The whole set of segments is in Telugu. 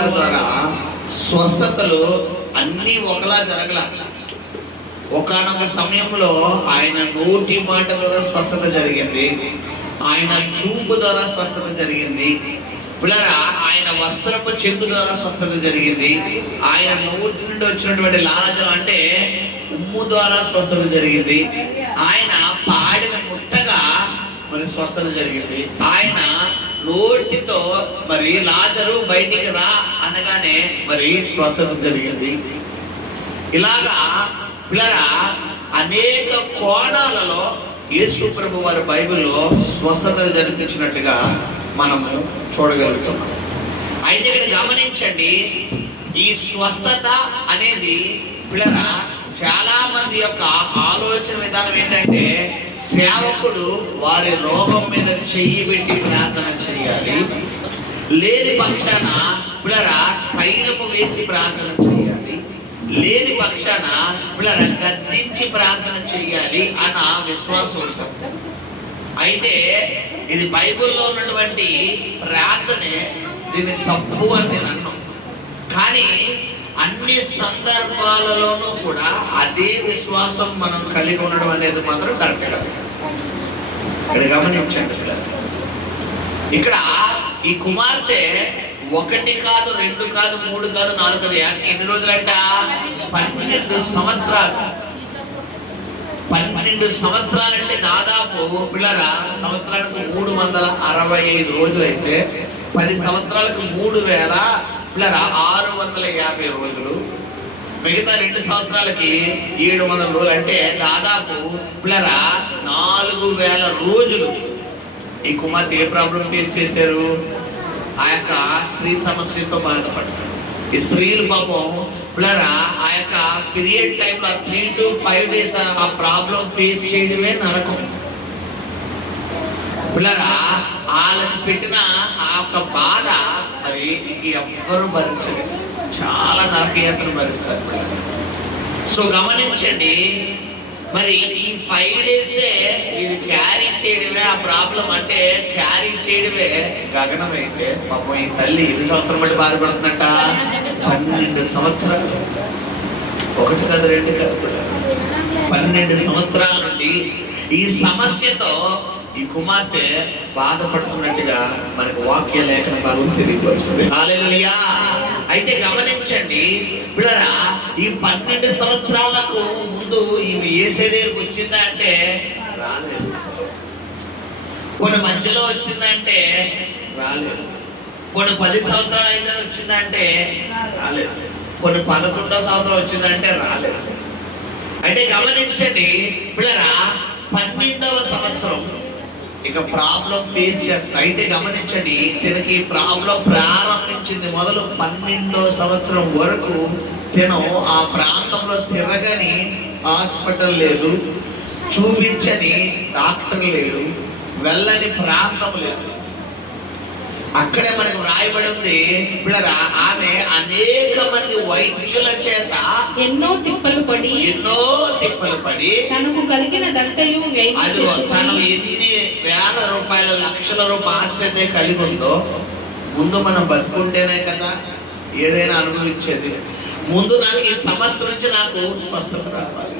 ద్వారా స్వస్థతలు అన్నీ ఒకలా జరగల. ఒకానొక సమయంలో ఆయన నోటి మాట ద్వారా స్వస్థత జరిగింది, ఆయన చూపు ద్వారా స్వస్థత జరిగింది, పిల్లరా ఆయన వస్త్రపు చెంగు ద్వారా స్వస్థత జరిగింది, ఆయన నోటి నుండి వచ్చినటువంటి లాలజలం అంటే ఉమ్ము ద్వారా స్వస్థత జరిగింది, ఆయన పాడిన ముట్టగా మరి స్వస్థత జరిగింది, ఆయన నోటితో మరి లాజరు బయటికి రా అనగానే మరి స్వస్థత జరిగింది. ఇలాగా పిల్లరా అనేక కోణాలలో యేసు ప్రభు వారి బైబిల్లో స్వస్థతలు జరిపించినట్టుగా మనము చూడగలుగుతున్నాం. అయితే ఇక్కడ గమనించండి, ఈ స్వస్థత అనేది పిల్లరా చాలా మంది యొక్క ఆలోచన విధానం ఏంటంటే సేవకుడు వారి రోగం మీద చెయ్యి పెట్టి ప్రార్థన చేయాలి, లేని పక్షాన పిల్లరా తైలము వేసి ప్రార్థన చేయాలి, లేని పక్షాన పిల్లరా గద్దించి ప్రార్థన చేయాలి అన్న విశ్వాసం ఉంటుంది. అయితే ఇది బైబిల్లో ఉన్నటువంటి ప్రార్థనే, దీన్ని తప్పు అని నేను అన్నాను. కానీ అన్ని సందర్భాలలోనూ కూడా అదే విశ్వాసం మనం కలిగి ఉండడం అనేది మాత్రం కరెక్ట్ కాదు. ఇక్కడ గమనించండి, ఇక్కడ ఈ కుమార్తె 1 కాదు 2 కాదు 3 కాదు 4 కాదు ఎన్ని రోజులంట 12 సంవత్సరాలు. 12 సంవత్సరాలంటే దాదాపు పిల్లరా సంవత్సరానికి 365 రోజులైతే 10 సంవత్సరాలకు 3650 రోజులు, మిగతా 2 సంవత్సరాలకి 700 రోజులు, అంటే దాదాపు పిల్లరా 4000 రోజులు ఈ కుమార్తె ఏ ప్రాబ్లం ఫేస్ చేశారు? ఆ యొక్క స్త్రీ సమస్యతో బాధపడ్డారు. ఈ స్త్రీలు పాపం పిల్లరా ఆ యొక్క పీరియడ్ టైంలో 3 to 5 days ఆ ప్రాబ్లం ఫేస్ చేయడమే నరకం. పిల్లరా వాళ్ళకి పెట్టిన ఆ యొక్క బాధ మరి ఎవ్వరూ భరించలేదు, చాలా నరకయాత్ర భరిస్తారు. సో గమనించండి, మరి ఈ 5 days ఇది క్యారీ చేయడమే ఆ ప్రాబ్లం, అంటే క్యారీ చేయడమే గగనమైతే పాపం ఈ తల్లి ఎన్ని సంవత్సరం బట్టి బాధపడుతుందంట? 12 సంవత్సరాలు. 1 కాదు 2 కాదు 12 సంవత్సరాల నుండి ఈ సమస్యతో ఈ కుమార్తె బాధపడుతున్నట్టుగా మనకు వాక్య లేఖన భాగం తెలియపరుస్తుంది. హల్లెలూయా. అయితే గమనించండి పిల్లరా, ఈ 12 సంవత్సరాలకు ముందు ఈమె యేసయ్య దగ్గరికి వచ్చిందా అంటే రాలేదు. కొన్ని మధ్యలో వచ్చిందంటే రాలేదు. కొన్ని 10 సంవత్సరాలు అయినా వచ్చిందంటే రాలేదు. కొన్ని 11వ సంవత్సరం వచ్చిందంటే రాలేదు. అంటే గమనించండి పిల్లరా, 12వ సంవత్సరం ఇక ప్రాబ్లం ఫేస్ చేస్తాడు. అయితే గమనించండి, తనకి ప్రాబ్లం ప్రారంభించింది మొదలు 12వ సంవత్సరం వరకు తను ఆ ప్రాంతంలో తిరగని హాస్పిటల్ లేదు, చూపించని డాక్టర్ లేడు, వెళ్ళని ప్రాంతం లేదు. అక్కడే మనకు రాయబడి ఉంది పిల్లరా, ఆమె అనేక మంది వైద్యుల చేత ఎన్నో తిప్పలు పడి తనకు కలిగినదంతయు తను ఎన్ని వేల రూపాయల లక్షల రూపాయల ఆస్తి కలిగి ఉందో, ముందు మనం బతుకుంటేనే కదా ఏదైనా అనుభవించేది. ముందు నాకు ఈ సమస్య నుంచి నాకు స్వస్థత రావాలి,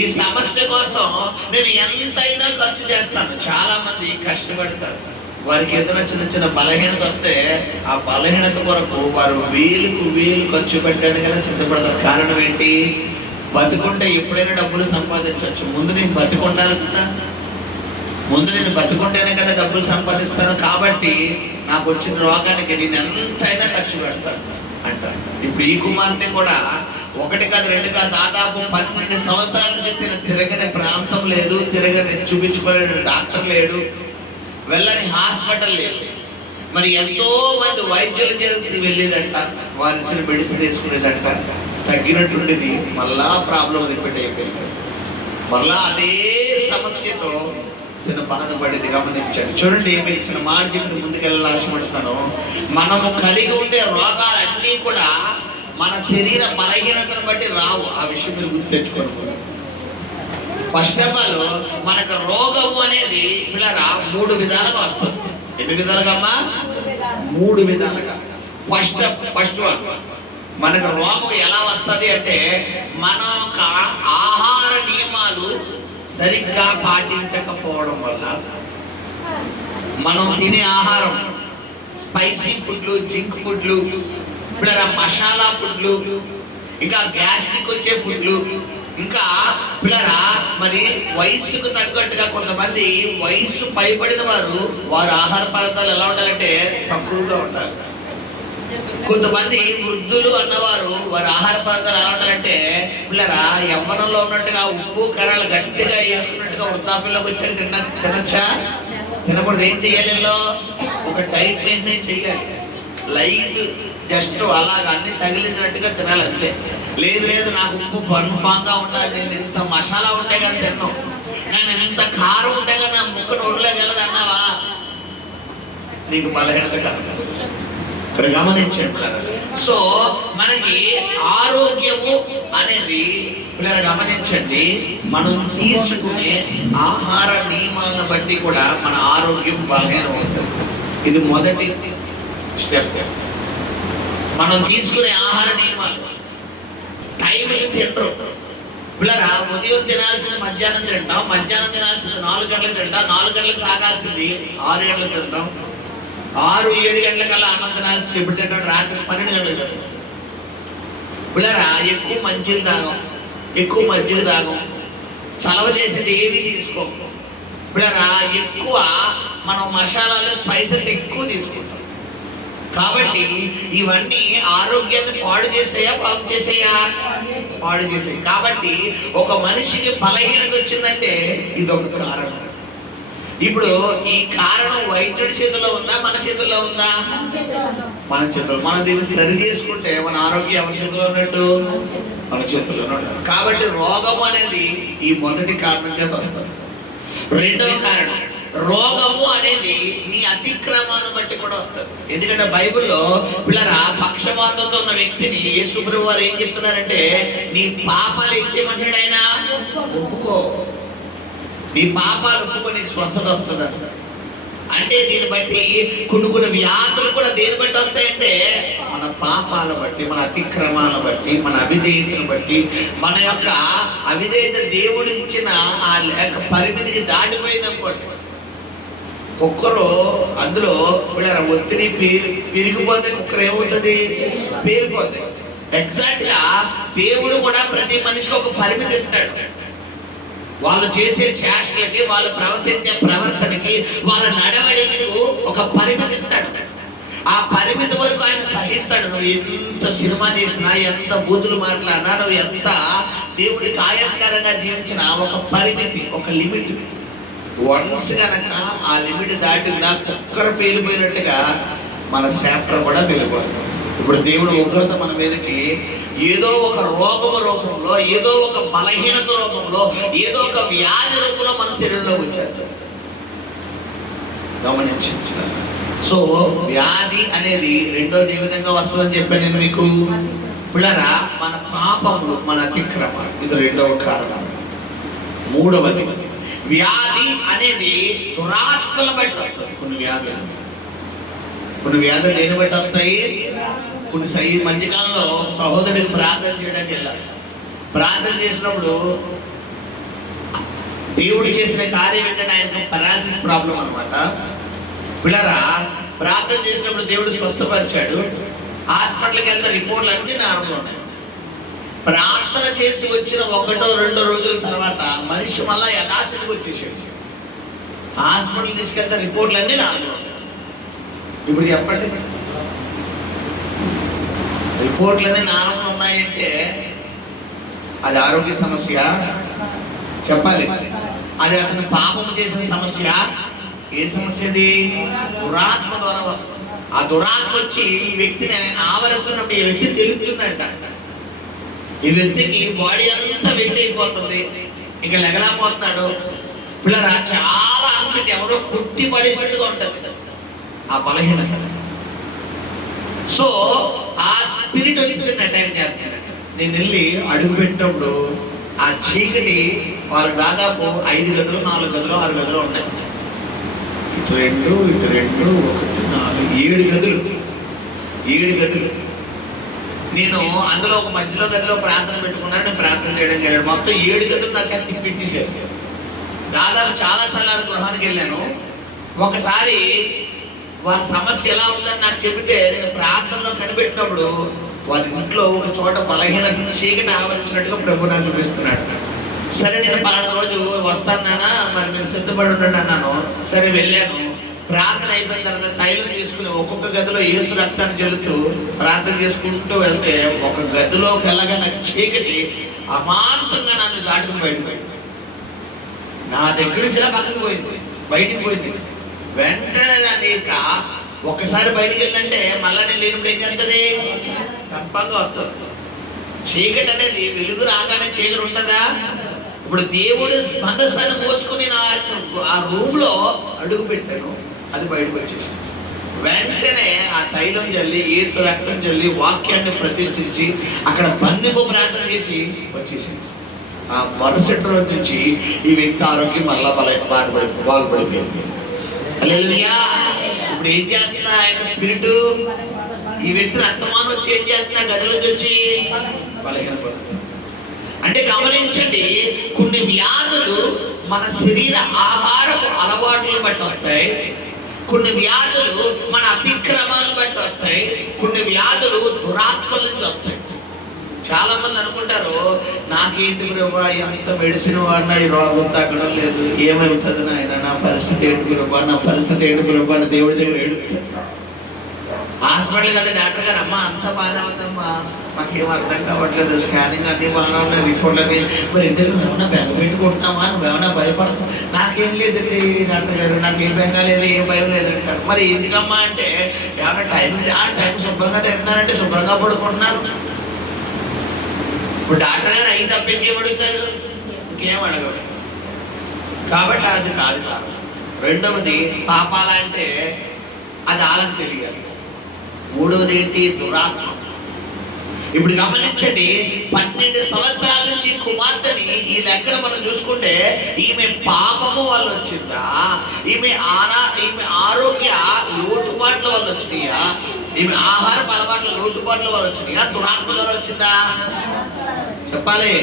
ఈ సమస్య కోసం నేను ఎంతైనా ఖర్చు చేస్తాను. చాలా మంది కష్టపడతారు, వారికి ఏదైనా చిన్న చిన్న బలహీనత వస్తే ఆ బలహీనత కొరకు వారు వేలు ఖర్చు పెట్టడానికి సిద్ధపడతారు. కారణం ఏంటి? బతుకుంటే ఎప్పుడైనా డబ్బులు సంపాదించవచ్చు. ముందు నేను బతుకుండాలి కదా, ముందు నేను బతుకుంటేనే కదా డబ్బులు సంపాదిస్తాను, కాబట్టి నాకు వచ్చిన రోగానికి నేను ఎంతైనా ఖర్చు పెడతాను అంటారు. ఇప్పుడు ఈ కుమార్తె కూడా 1 కాదు 2 కాదు దాదాపు 12 సంవత్సరాల నుంచి తిరగని ప్రాంతం లేదు, తిరగని చూపించుకోలేని డాక్టర్ లేడు, వెళ్ళని హాస్పిటల్ లేదు. మరి ఎంతో మంది వైద్యుల దగ్గరికి వెళ్ళేదంట, వారు ఇచ్చిన మెడిసిన్ వేసుకునేదంట, తగ్గినట్టుండేది, మళ్ళా ప్రాబ్లం రిపీట్ అయిపోయింది. మళ్ళా అదే సమస్యతో తను బాధపడేది. గమనించండి, చూడండి మీరు ఇచ్చిన మాట చెప్పి ముందుకెళ్ళాలని ఆశపడుతున్నాను. మనము కలిగి ఉండే రోగాలన్నీ కూడా మన శరీర బలహీనతను బట్టి రావు. ఆ విషయం మీరు గుర్తు తెచ్చుకోండి. ఫస్ట్ ఆఫ్ ఆల్ మనకు రోగము అనేది పిల్లరా 3 విధాలుగా వస్తుంది. ఎన్ని విధాలుగా అమ్మా? 3 విధాలుగా. ఫస్ట్ వన్, మనకు రోగం ఎలా వస్తుంది అంటే మన యొక్క ఆహార నియమాలు సరిగ్గా పాటించకపోవడం వల్ల. మనం తినే ఆహారం స్పైసీ ఫుడ్లు, జింక్ ఫుడ్లు, పిల్లరా మసాలా ఫుడ్లు, ఇంకా గ్యాస్ట్రిక్ వచ్చే ఫుడ్లు, ఇంకా పిల్లరా మరి వయసుకు తగ్గట్టుగా కొంతమంది వయసు పైబడిన వారు ఆహార పదార్థాలు ఎలా ఉండాలంటే తక్కువగా ఉండాలి. కొంతమంది వృద్ధులు అన్నవారు వారి ఆహార పదార్థాలు ఎలా ఉండాలంటే పిల్లరా యవ్వనంలో ఉన్నట్టుగా ఉప్పు కర్రలు గట్టిగా వేసుకున్నట్టుగా వృద్ధాప్యంలోకి వచ్చాక తినొచ్చా? తినకూడదు. ఏం చెయ్యాలి? ఒక డైట్ మెయింటైన్ చెయ్యాలి. లైట్ జస్ట్ అలాగ అన్ని తగిలినట్టుగా తినాలంటే. లేదు నాకు ఉప్పు పన్పాంగా ఉండాలి, నేను ఇంత మసాలా ఉంటే కానీ తిన్నాం, నేను ఇంత కారం ఉంటే కానీ నా ముక్క నోడలేగలదు అన్నావా, నీకు బలహీనత కలగదు. ఇక్కడ గమనించండి. సో మనకి ఆరోగ్యము అనేది పిల్లలు గమనించండి, మనం తీసుకునే ఆహార నియమాలను బట్టి కూడా మన ఆరోగ్యం బలహీనం అవుతుంది. ఇది మొదటి స్టెప్. మనం తీసుకునే ఆహార నియమాలు టైంకి తింటారు. పిల్లరా ఉదయం తినాల్సింది మధ్యాహ్నం తింటాం, మధ్యాహ్నం తినాల్సింది 4 గంటలకు తింటాం, 4 గంటలకు తాగాల్సింది 6 గంటలకు తింటాం, 6-7 గంటలకల్లా అన్నం తినాల్సింది ఎప్పుడు తింటాం? రాత్రి 12 గంటలకు తింటాం. పిల్లరా ఎక్కువ మంచిది తాగం, ఎక్కువ మజ్జిగ తాగం, చలవ చేసేది ఏమీ తీసుకో. పిల్లరా ఎక్కువ మనం మసాలాలు స్పైసెస్ ఎక్కువ తీసుకుంటాం. కాబట్టి ఇవన్నీ ఆరోగ్యాన్ని పాడు చేసాయా, బాగు చేసాయా? పాడు చేసాయి. కాబట్టి ఒక మనిషికి బలహీనత వచ్చిందంటే ఇదొక కారణం. ఇప్పుడు ఈ కారణం వైద్యుడి చేతిలో ఉందా, మన చేతుల్లో ఉందా? మన చేతుల్లో. మనం దీన్ని సరి చేసుకుంటే మన ఆరోగ్యం ఎవరి చేతిలో ఉన్నట్టు? మన చేతుల్లోనే ఉండాలి. కాబట్టి రోగం అనేది ఈ మొదటి కారణంగా వస్తుంది. రెండవ కారణం, రోగము అనేది నీ అతిక్రమాన్ని బట్టి కూడా వస్తుంది. ఎందుకంటే బైబిల్లో పిల్లరా పక్షపాతంతో ఉన్న వ్యక్తిని యేసుప్రభువు వారు ఏం చెప్తున్నారంటే, నీ పాపాలు ఏం చేయమంటాడు ఆయన? ఒప్పుకో. నీ పాపాలు ఒప్పుకో, నీకు స్వస్థత వస్తుంది అంటాడు. అంటే దీన్ని బట్టి కొన్ని వ్యాధులు కూడా దేని బట్టి వస్తాయంటే మన పాపాల బట్టి, మన అతిక్రమాల బట్టి, మన అవిధేయతను బట్టి. మన యొక్క అవిధేయత దేవుడు ఇచ్చిన ఆ పరిమితికి దాటిపోయిందనుకోండి, కుక్కరు అందులో ఒత్తిడి పెరిగిపోతే కుక్కర్ ఏమవుతుంది? పేరిపోతుంది. ఎగ్జాక్ట్ గా దేవుడు కూడా ప్రతి మనిషికి ఒక పరిమితి ఇస్తాడు. వాళ్ళు చేసే చేష్టలకి, వాళ్ళు ప్రవర్తించే ప్రవర్తనకి, వాళ్ళ నడవడికి ఒక పరిమితి ఇస్తాడు. ఆ పరిమితి వరకు ఆయన సహిస్తాడు. నువ్వు ఎంత సినిమా చేసినా, ఎంత బూతులు మాట్లాడినా, నువ్వు ఎంత దేవుడికి ఆయాస్కరంగా జీవించినా ఒక పరిమితి, ఒక లిమిట్. వన్స్ కనుక ఆ లిమిట్ దాటినా కుక్కర పేలిపోయినట్టుగా మన శాస్త్రం కూడా పేలిపోతుంది. ఇప్పుడు దేవుడు ఉగ్రత మన మీదకి ఏదో ఒక రోగము రూపంలో, ఏదో ఒక బలహీనత రూపంలో, ఏదో ఒక వ్యాధి రూపంలో మన శరీరంలో వచ్చారు. గమనించారు. సో వ్యాధి అనేది రెండోది ఏ విధంగా వస్తుందని చెప్పాను నేను మీకు. పిల్లరా మన పాపములు, మన అతిక్రమం, ఇది రెండవ కారణం. మూడవది వ్యాధి అనేది దురాత్మల బట్టి వస్తుంది. కొన్ని వ్యాధులు దేని బట్టి వస్తాయి? ఈ మధ్యకాలంలో సహోదరుడికి ప్రార్థన చేయడానికి వెళ్ళాలి. ప్రార్థన చేసినప్పుడు దేవుడు చేసిన కార్యం ఏంటంటే ఆయనకు పెరాలసిస్ ప్రాబ్లం అనమాట. పిల్లరా ప్రార్థన చేసినప్పుడు దేవుడు స్వస్థపరిచాడు. హాస్పిటల్కి వెళ్తే రిపోర్ట్లు అన్నీ నార్మల్ ఉన్నాయి. ప్రార్థన చేసి వచ్చిన 1-2 రోజుల తర్వాత మనిషి మళ్ళా యథాస్థితికి వచ్చేసాడు. హాస్పిటల్ తీసుకెళ్తే రిపోర్ట్లు అన్నీ నార్మల్ ఉన్నాయి. ఇప్పుడు చెప్పండి, రిపోర్ట్లన్నీ నార్మల్ ఉన్నాయంటే అది ఆరోగ్య సమస్య? చెప్పాలి. అది అతను పాపం చేసిన సమస్య. ఏ సమస్య? అది దురాత్మ ద్వారా. ఆ దురాత్మ వచ్చి ఈ వ్యక్తిని ఆవరిస్తున్నప్పుడు ఈ వ్యక్తి తెలుస్తుందంట. ఈ వ్యక్తికి బాడీ అంతా వెయిట్ అయిపోతుంది, ఇక లెగలేకపోతున్నాడు. పిల్లరా చాలా అన్ఫిట్, ఎవరో కుట్టి పడేసినట్టుగా ఉంటుంది ఆ బలహీనత. సో ఆ స్పిరిట్ వచ్చింది అటాక్ చేస్తాడు. నేను వెళ్ళి అడుగు పెట్టినప్పుడు ఆ చీకటి వాళ్ళకి దాదాపు 5 గదులు, 4 గదులు, 6 గదులు ఉంటాయి. ఇటు 2, 1, 2, 4, 7 గదులు. 7 గదులు. నేను అందులో ఒక మధ్యలో గదిలో ప్రార్థన పెట్టుకున్నాను. నేను ప్రార్థన చేయడానికి వెళ్ళాను. మొత్తం 7 గదులు నాకు అది తిప్పించేసారు. దాదాపు చాలా స్థలాలు గృహానికి వెళ్ళాను. ఒకసారి వారి సమస్య ఎలా ఉందని నాకు చెబితే నేను ప్రార్థనలో కనిపెట్టినప్పుడు వారి ఇంట్లో ఒక చోట బలహీనత చీకటి ఆవరించినట్టుగా ప్రభు నాకు చూపిస్తున్నాడు. సరే నేను పలానా రోజు వస్తాను నాన్న, మరి మీరు సిద్ధపడి ఉండండి అన్నాను. సరే వెళ్ళాను. ప్రార్థన అయిపోయిన తర్వాత తైలం తీసుకుని ఒక్కొక్క గదిలో యేసు రక్తాన్ని జల్లుతూ ప్రార్థన చేసుకుంటూ వెళ్తే ఒక గదిలోకి వెళ్ళగానే చీకటి అమాంతంగా నన్ను దాటుకుని బయటపోయింది. నా దగ్గర నుంచి పక్కకి పోయింది, బయటికి పోయింది. వెంటనే దాన్ని ఇక ఒక్కసారి బయటికి వెళ్ళంటే మళ్ళా నేను లేనప్పుడు ఏం చేస్తుంది? తప్పగా వస్తుంది. చీకటి అనేది వెలుగు రాగానే చీకటి ఉంటుందా? ఇప్పుడు దేవుడు మనస్సును మోసుకుని ఆ రూమ్ లో అడుగు పెట్టాను, అది బయటకు వచ్చేసింది. వెంటనే ఆ తైలం చల్లి యేసు రక్తం చల్లి వాక్యాన్ని ప్రతిష్ఠించి అక్కడ బంధింపు ప్రార్థన చేసి వచ్చేసింది. ఆ మరుసటి రోజు నుంచి ఈ వ్యక్తి ఆరోగ్యం మళ్ళా బాగుపడిపోయింది. హల్లెలూయా. ఇప్పుడు ఏం చేస్తున్నా ఆయన స్పిరిట్ ఈ వ్యక్తిని అర్థమానం వచ్చి ఏం చేస్తున్నా గదిలోకి వచ్చి బలహీనపడుతుంది. అంటే గమనించండి, కొన్ని వ్యాధులు మన శరీర ఆహారపు అలవాట్లను బట్టి వస్తాయి, కొన్ని వ్యాధులు మన అతిక్రమాలను బట్టి వస్తాయి, కొన్ని వ్యాధులు దురాత్మల నుంచి వస్తాయి. చాలా మంది అనుకుంటారు నాకేంటి ప్రభా, ఎంత మెడిసిన్ వాడినా ఈ రోగం తగ్గడం లేదు, ఏమవుతుంది నాయన, నా పరిస్థితి ఏంటి ప్రభా, నా పరిస్థితి ఏంటి ప్రభా అని దేవుడి దగ్గర ఏడుపుతారు. హాస్పిటల్ కదా డాక్టర్ గారు, అమ్మ అంత బాగానే ఉందమ్మా, మాకేం అర్థం కావట్లేదు, స్కానింగ్ అన్ని బాగానే ఉన్నాయి, రిపోర్ట్లని, మరి ఇద్దరు నువ్వేమన్నా బెంగ పెట్టుకుంటున్నావా, నువ్వేమన్నా భయపడతావు? నాకేం లేదండి డాక్టర్ గారు, నాకేం బెంగ లేదు, ఏం భయం లేదంటారు. మరి ఎందుకమ్మా అంటే ఏమన్నా టైం శుభ్రంగా తింటున్నారంటే శుభ్రంగా పడుకుంటున్నారు. ఇప్పుడు డాక్టర్ గారు అయ్యి తప్ప ఇంకేం అడుగుతారు? ఇంకేం అడగడు. కాబట్టి అది కాదు కారణం. రెండవది పాపాలంటే అది ఆలకు తెలియాలి. మూడవది ఏంటి? దురాత్మ. ఇప్పుడు గమనించండి, 12 సంవత్సరాల నుంచి కుమార్తెని ఈ లెక్కన మనం చూసుకుంటే ఈమె పాపము వల్ల వచ్చిందా, ఈమె ఆరోగ్య లోటుపాట్ల వల్ల వచ్చినాయా, ఈమె ఆహార అలవాట్ల లోటుపాట్ల వల్ల వచ్చినాయా, దురాత్మ ద్వారా వచ్చిందా? చెప్పాలి.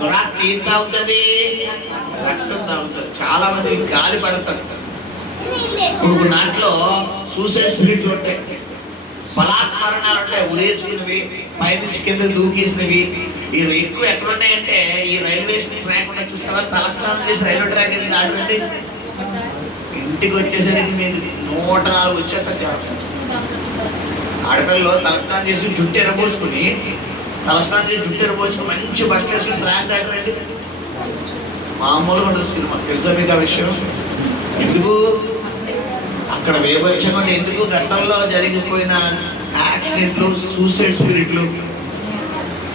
దురాత్మ ఏం తాగుతుంది? రక్తం తాగుతుంది. చాలా మంది గాలి పడతారు. ఇప్పుడు నాట్లో సూసైడ్ స్పిరిట్లు ఉంటాయి, బలాత్మరణాలు ఉంటాయి, ఉరేసుకున్నవి, పైనుంచి కింద దూకేసినవి. ఇవి ఎక్కువ ఎక్కడ ఉంటాయంటే ఈ రైల్వే ట్రాక్ ఉన్న చూస్తావా, తలస్నానం చేసి రైల్వే ట్రాక్ ఎందుకు ఆడండి, ఇంటికి వచ్చేసరికి మీకు 104 వచ్చేస్తా జాబ్స్. ఆడపిల్లలు తలస్నానం చేసి జుట్టు ఎరబోసుకుని మంచి బస్ వేసుకుని ట్రాక్ దాటరండి. మామూలుగా ఉంటుంది సినిమా. తెలుసా మీకు ఆ విషయం? ఎందుకు అక్కడ వేపక్షంగా ఎందుకు గతంలో జరిగిపోయిన యాక్సిడెంట్లు, సూసైడ్ స్పిరిట్లు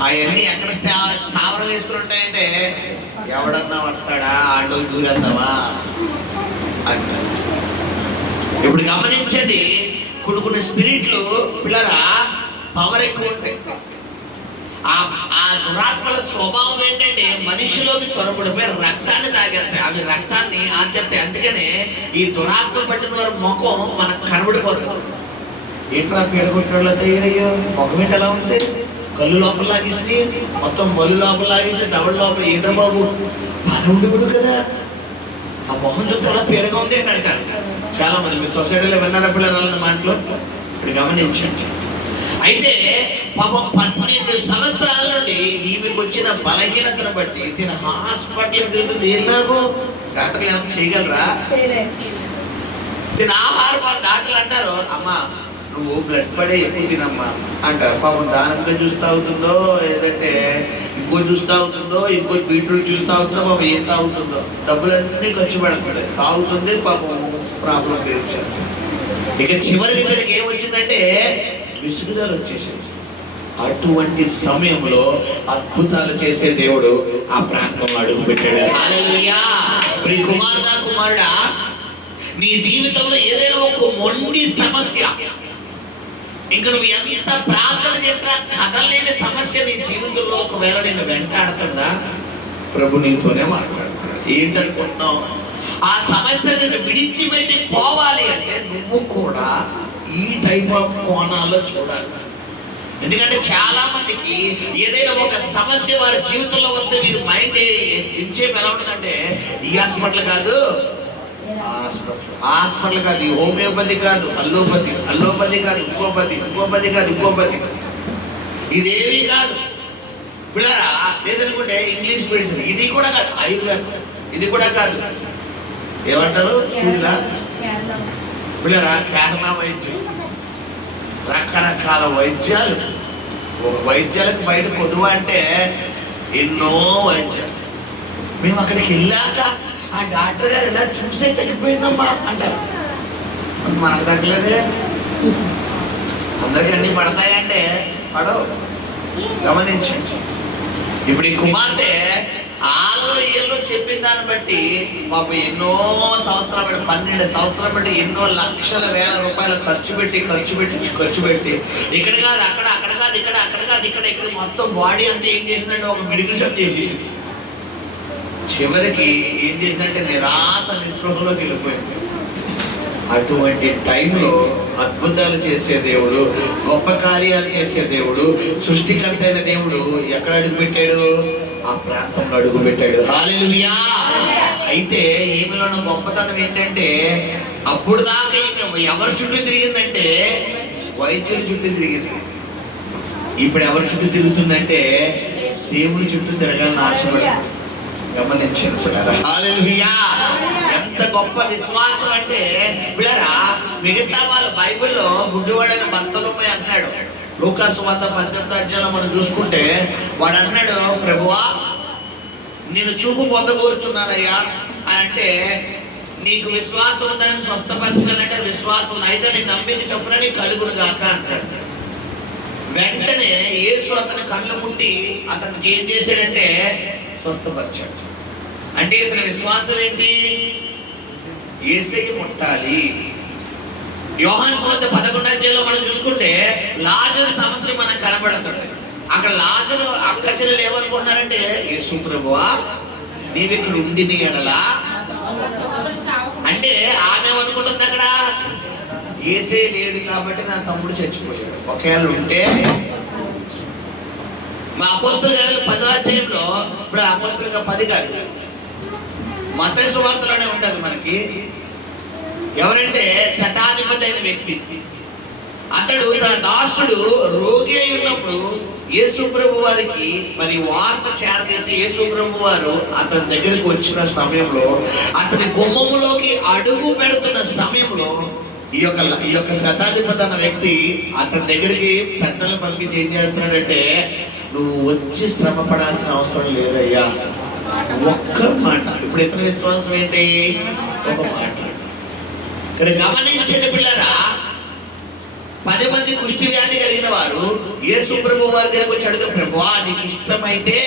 అవన్నీ ఎక్కడ స్థావరం వేసుకుని ఉంటాయంటే ఎవడన్నా వస్తాడా, ఆడో దూరేద్దామా అంట. ఇప్పుడు గమనించండి, కొన్ని స్పిరిట్లు పిల్లరా పవర్ ఎక్కువ ఉంటాయి. ఆ దురాత్మల స్వభావం ఏంటంటే మనిషిలోకి చొరబడిపోయి రక్తాన్ని తాగేస్తాయి, అవి రక్తాన్ని ఆచేస్తాయి. అందుకనే ఈ దురాత్మ పట్టిన వారి ముఖం మనకు కనబడిపోతుంది. ఏంట్రా పీడగొట్టినోళ్ళ తయారయ్యో, ముఖం ఏంటి ఎలా ఉంది, కళ్ళు లోపల లాగేసి మొత్తం బలు లోపల లాగేసి దవడ లోపల, ఏంట్రా బాబు పని ఉండిపోడు కదా, ఆ ముఖం చూస్తే అలా పీడగా ఉంది అని అడగాలి. చాలా మంది మీ సొసైటీలో విన్నారా పిల్లల మాటలు? ఇప్పుడు గమనించండి. అయితే పాపం 12 సంవత్సరాల నుండి ఈమెకు వచ్చిన బలహీనతను బట్టి తిన హాస్పిటల్ తిరుగుతుంది. ఏలాగో డాక్టర్లు ఏమైనా చేయగలరా? తిన ఆహారం వాళ్ళు డాక్టర్లు అంటారు, అమ్మా నువ్వు బ్లడ్ పడే ఎక్కువ తినమ్మా అంటారు. పాపం దానంగా జ్యూస్ తాగుతుందో, లేదంటే ఇంకో జ్యూస్ తాగుతుందో, ఇంకో బీట్రూట్ జ్యూస్ తాగుతుందో, పాపం ఏం తాగుతుందో, డబ్బులన్నీ ఖర్చు పెడతాడు, తాగుతుంది, పాపం ప్రాబ్లం ఫేస్ చేస్తుంది. ఇక చివరికి ఇతనికి ఏమొచ్చిందంటే విసుగుదల వచ్చేసింది. అటువంటి సమయంలో అద్భుతాలు చేసే దేవుడు ఆ ప్రాంతంలో అడుగు పెట్టాడు. హల్లెలూయా. ప్రియ కుమారుడా, నీ జీవితంలో ఏదైనా ఒక మొండి సమస్య, ఇంకా నువ్వు ఎంత ప్రార్థన చేసినా కదలలేని సమస్య నీ జీవితంలో ఒకవేళ నేను వెంటాడుతుందా, ప్రభు నీతోనే మాట్లాడుతున్నాడు. ఏంటనుకుంటున్నావు? ఆ సమస్య నేను విడిచిపెట్టి పోవాలి అంటే నువ్వు కూడా ఈ టైప్ ఆఫ్ కోణాల్లో చూడాలి. ఎందుకంటే చాలా మందికి ఏదైనా ఒక సమస్య వారి జీవితంలో వస్తే మీరు మైండ్ ఎంచేపు ఎలా ఉంటుందంటే, ఈ హాస్పిటల్ కాదు, హాస్పిటల్ కాదు, ఈ హోమియోపతి కాదు, అల్లోపతి కాదు, ఇంకోపతి కాదు, ఇదేవి కాదు పిల్లరా. లేదనుకుంటే ఇంగ్లీష్ మెడిసిన్, ఇది కూడా కాదు, ఆయుర్వేదం ఇది కూడా కాదు, ఏమంటారు సూదిరా పిల్లరా, కేరళ వైద్యం, రకరకాల వైద్యాలు. ఒక వైద్యాలకు బయట కొదువ అంటే ఎన్నో వైద్యాలు. మేము అక్కడికి వెళ్ళాక ఆ డాక్టర్ గారు ఇలా చూసే తగ్గిపోయిందమ్మా అంటారు. మనకు తగ్గలేదే, అందరికీ అన్ని పడతాయంటే పడవు. గమనించండి. ఇప్పుడు ఈ కుమార్తె ఆలో ఏళ్ళు చెప్పిన దాన్ని బట్టి మాకు ఎన్నో సంవత్సరాలు బట్టి 12 సంవత్సరాలు బట్టి ఎన్నో లక్షల వేల రూపాయలు ఖర్చు పెట్టి ఇక్కడ కాదు అక్కడ కాదు ఇక్కడ మొత్తం బాడీ అంతా ఏం చేసిందంటే ఒక మెడికల్ షాప్ చేసేసింది. చివరికి ఏం చేసిందంటే నిరాశ నిస్పృహలోకి వెళ్ళిపోయింది. అటువంటి టైంలో అద్భుతాలు చేసే దేవుడు, గొప్ప కార్యాలు చేసే దేవుడు, సృష్టికర్త అయిన దేవుడు ఎక్కడ అడుగు పెట్టాడు? ఆ ప్రాంతంలో అడుగు పెట్టాడు. హల్లెలూయా. అయితే ఈమెలోని గొప్పతనం ఏంటంటే, అప్పుడు దాకా ఈమె ఎవరి చుట్టూ తిరిగిందంటే వైద్యుల చుట్టూ తిరిగింది. ఇప్పుడు ఎవరి చుట్టూ తిరుగుతుందంటే దేవుని చుట్టూ తిరగాలని ఆశపడింది. గమనించారా? హల్లెలూయా. ఎంత గొప్ప విశ్వాసం అంటే బిడ్డరా, మిగతా వాళ్ళు బైబిల్లో గుడ్డివాడైన బర్తలోమై అంటున్నాడు. లూకా సువార్త 18వ అధ్యాయంలో మనం చూసుకుంటే వాడు అన్నాడు, ప్రభువా నేను చూపు పొందగోరుచున్నానయ్యా అని అంటే, నీకు విశ్వాసం ఉందని స్వస్థపరచుకున్నట్టే విశ్వాసం ఉంది, అయితే నీ నమ్మిక చొప్పున నీ కలుగును గాక అంటాడు. వెంటనే యేసు అతని కళ్ళు ముట్టి అతనికి ఏం చేశాడంటే స్వస్థపరిచాడు. అంటే ఇతని విశ్వాసం ఏంటి? యేసయ్య ముట్టాలి. యోహాను సువార్త 11వ అధ్యాయంలో మనం చూసుకుంటే లాజరు సమస్య మనకు కనబడుతుంది. అక్కడ లాజరు అక్క చెల్లెలు ఏమనుకుంటున్నారంటే, యేసు ప్రభువా నీవు ఇక్కడ ఉండి నీ ఎడలా అంటే ఆమె ఏమనుకుంటుంది, అక్కడ యేసే లేడు కాబట్టి నా తమ్ముడు చచ్చిపోయాడు. ఒకవేళ ఉంటే మా అపోస్తలుల కార్యాలు 10వ అధ్యాయంలో, ఇప్పుడు అపోస్తలుల 10 కాదు, మత్తయి సువార్తలోనే ఉంటుంది మనకి. ఎవరంటే శతాధిపతి అయిన వ్యక్తి, అతడు తన దాసుడు రోగి అయి ఉన్నప్పుడు యేసు ప్రభు వారికి మరి వార్త చేరచేసి యేసు ప్రభు వారు అతని దగ్గరికి వచ్చిన సమయంలో, అతని గుమ్మములోకి అడుగు పెడుతున్న సమయంలో ఈ యొక్క శతాధిపతి అన్న వ్యక్తి అతని దగ్గరికి పెద్దలు పంపించి ఏం చేస్తున్నాడంటే, నువ్వు వచ్చి శ్రమ పడాల్సిన అవసరం లేదయ్యా, ఒక్క మాట. ఇప్పుడు ఇతని విశ్వాసం ఏంటి? ఒక మాట. ఇక్కడ గమనించండి పిల్లరా, 10 మంది కుష్టి వ్యాధి కలిగిన వారు యేసు ప్రభు వారి దగ్గరకు వచ్చి అడుగుతారు, ప్రభువా నీకు ఇష్టమైతే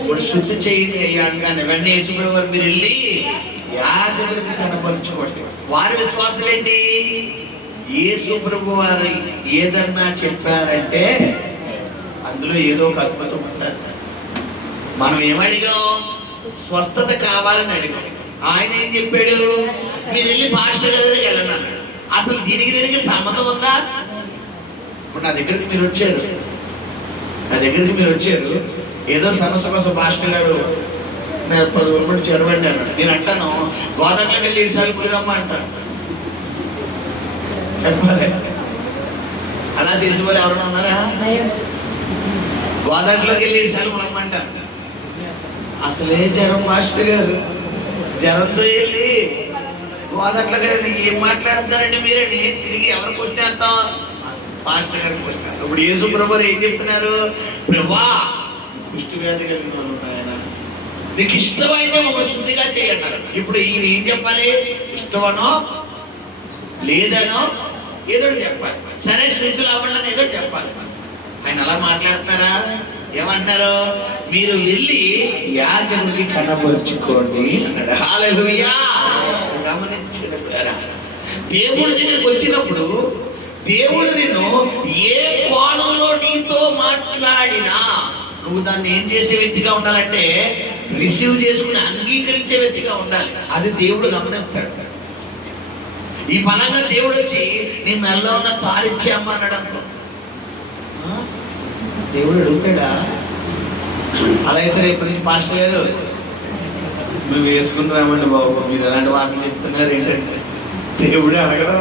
ఇప్పుడు శుద్ధి చేయండి అయ్యా అనగానే వెంటనే యేసు ప్రభు వారు మీరు వెళ్ళి యాజకుడికి కనపరుచుకోండి. వారి విశ్వాసం ఏంటి? యేసు ప్రభు వారు ఏదన్నా చెప్పారంటే అందులో ఏదో ఒక అద్భుతం ఉంటుంది. మనం ఏమడిగాం? స్వస్థత కావాలని అడిగాం. ఆయన ఏం చెప్పాడు? మీరు వెళ్ళి పాస్టర్ దగ్గరికి వెళ్ళండి అన్నాడు. అసలు దీనికి సంబంధం ఉందా? ఇప్పుడు నా దగ్గరికి మీరు వచ్చారు, ఏదో సమస్య కోసం పాస్టర్ గారు నేను 10 రోజుల పాటు చెరవండి అన్నాడు. నేను అంటాను గోదావరిలోకి వెళ్ళి ఈసారి పులిగమ్మ అంటాను. చెప్పాలి, అలా చేసే వాళ్ళు ఎవరైనా ఉన్నారా? గోదావరిలోకి వెళ్ళి ఈసారి పులమ్మంటాను. అసలే జ్వరం మాస్టర్ గారు, జ్వరంతో వెళ్ళి గోదావరిలోకి వెళ్ళి ఏం మాట్లాడుతారండి మీరని తిరిగి ఎవరు క్వశ్చన్ వేస్తాం? మాస్టర్ గారికి క్వశ్చన్. ఇప్పుడు యేసు ప్రభు ఏం చెప్తున్నారు? ప్రభా కుష్టి వ్యాధి కలిగిన వాళ్ళు ఉన్నాయన, నీకు ఇష్టమైతే మమ్మల్ని శుద్ధిగా చేయన్నారు. ఇప్పుడు ఈయన ఏం చెప్పాలి? ఇష్టమనో లేదనో ఏదో చెప్పాలి. సరే శుద్ధులు అవ్వాలని ఏదో చెప్పాలి. ఆయన అలా మాట్లాడుతున్నారా? ఏమంటున్నారు? మీరు వెళ్ళి యాజకుడికి కనపరుచుకోండి అన్నాడు. హల్లెలూయా. గమనించండి, దేవుడి దగ్గరికి వచ్చినప్పుడు దేవుడు నిన్ను ఏ కోణంలో నీతో మాట్లాడినా నువ్వు దాన్ని ఏం చేసే వ్యక్తిగా ఉండాలంటే రిసీవ్ చేసుకుని అంగీకరించే వ్యక్తిగా ఉండాలి. అది దేవుడు గమనిస్తాడు. ఈ పనంగా దేవుడు వచ్చి నీ మెల్లో ఉన్న తాళిచ్చే అమ్మ అన్నాడు అనుకో, దేవుడు అడుగుతాడా? అలా అయితే రేపు నుంచి పాస్టర్ గారు మేము వేసుకుని రామండి బాబు, మీరు ఎలాంటి వాటిని చెప్తున్నారు ఏంటంటే దేవుడే అడగడం.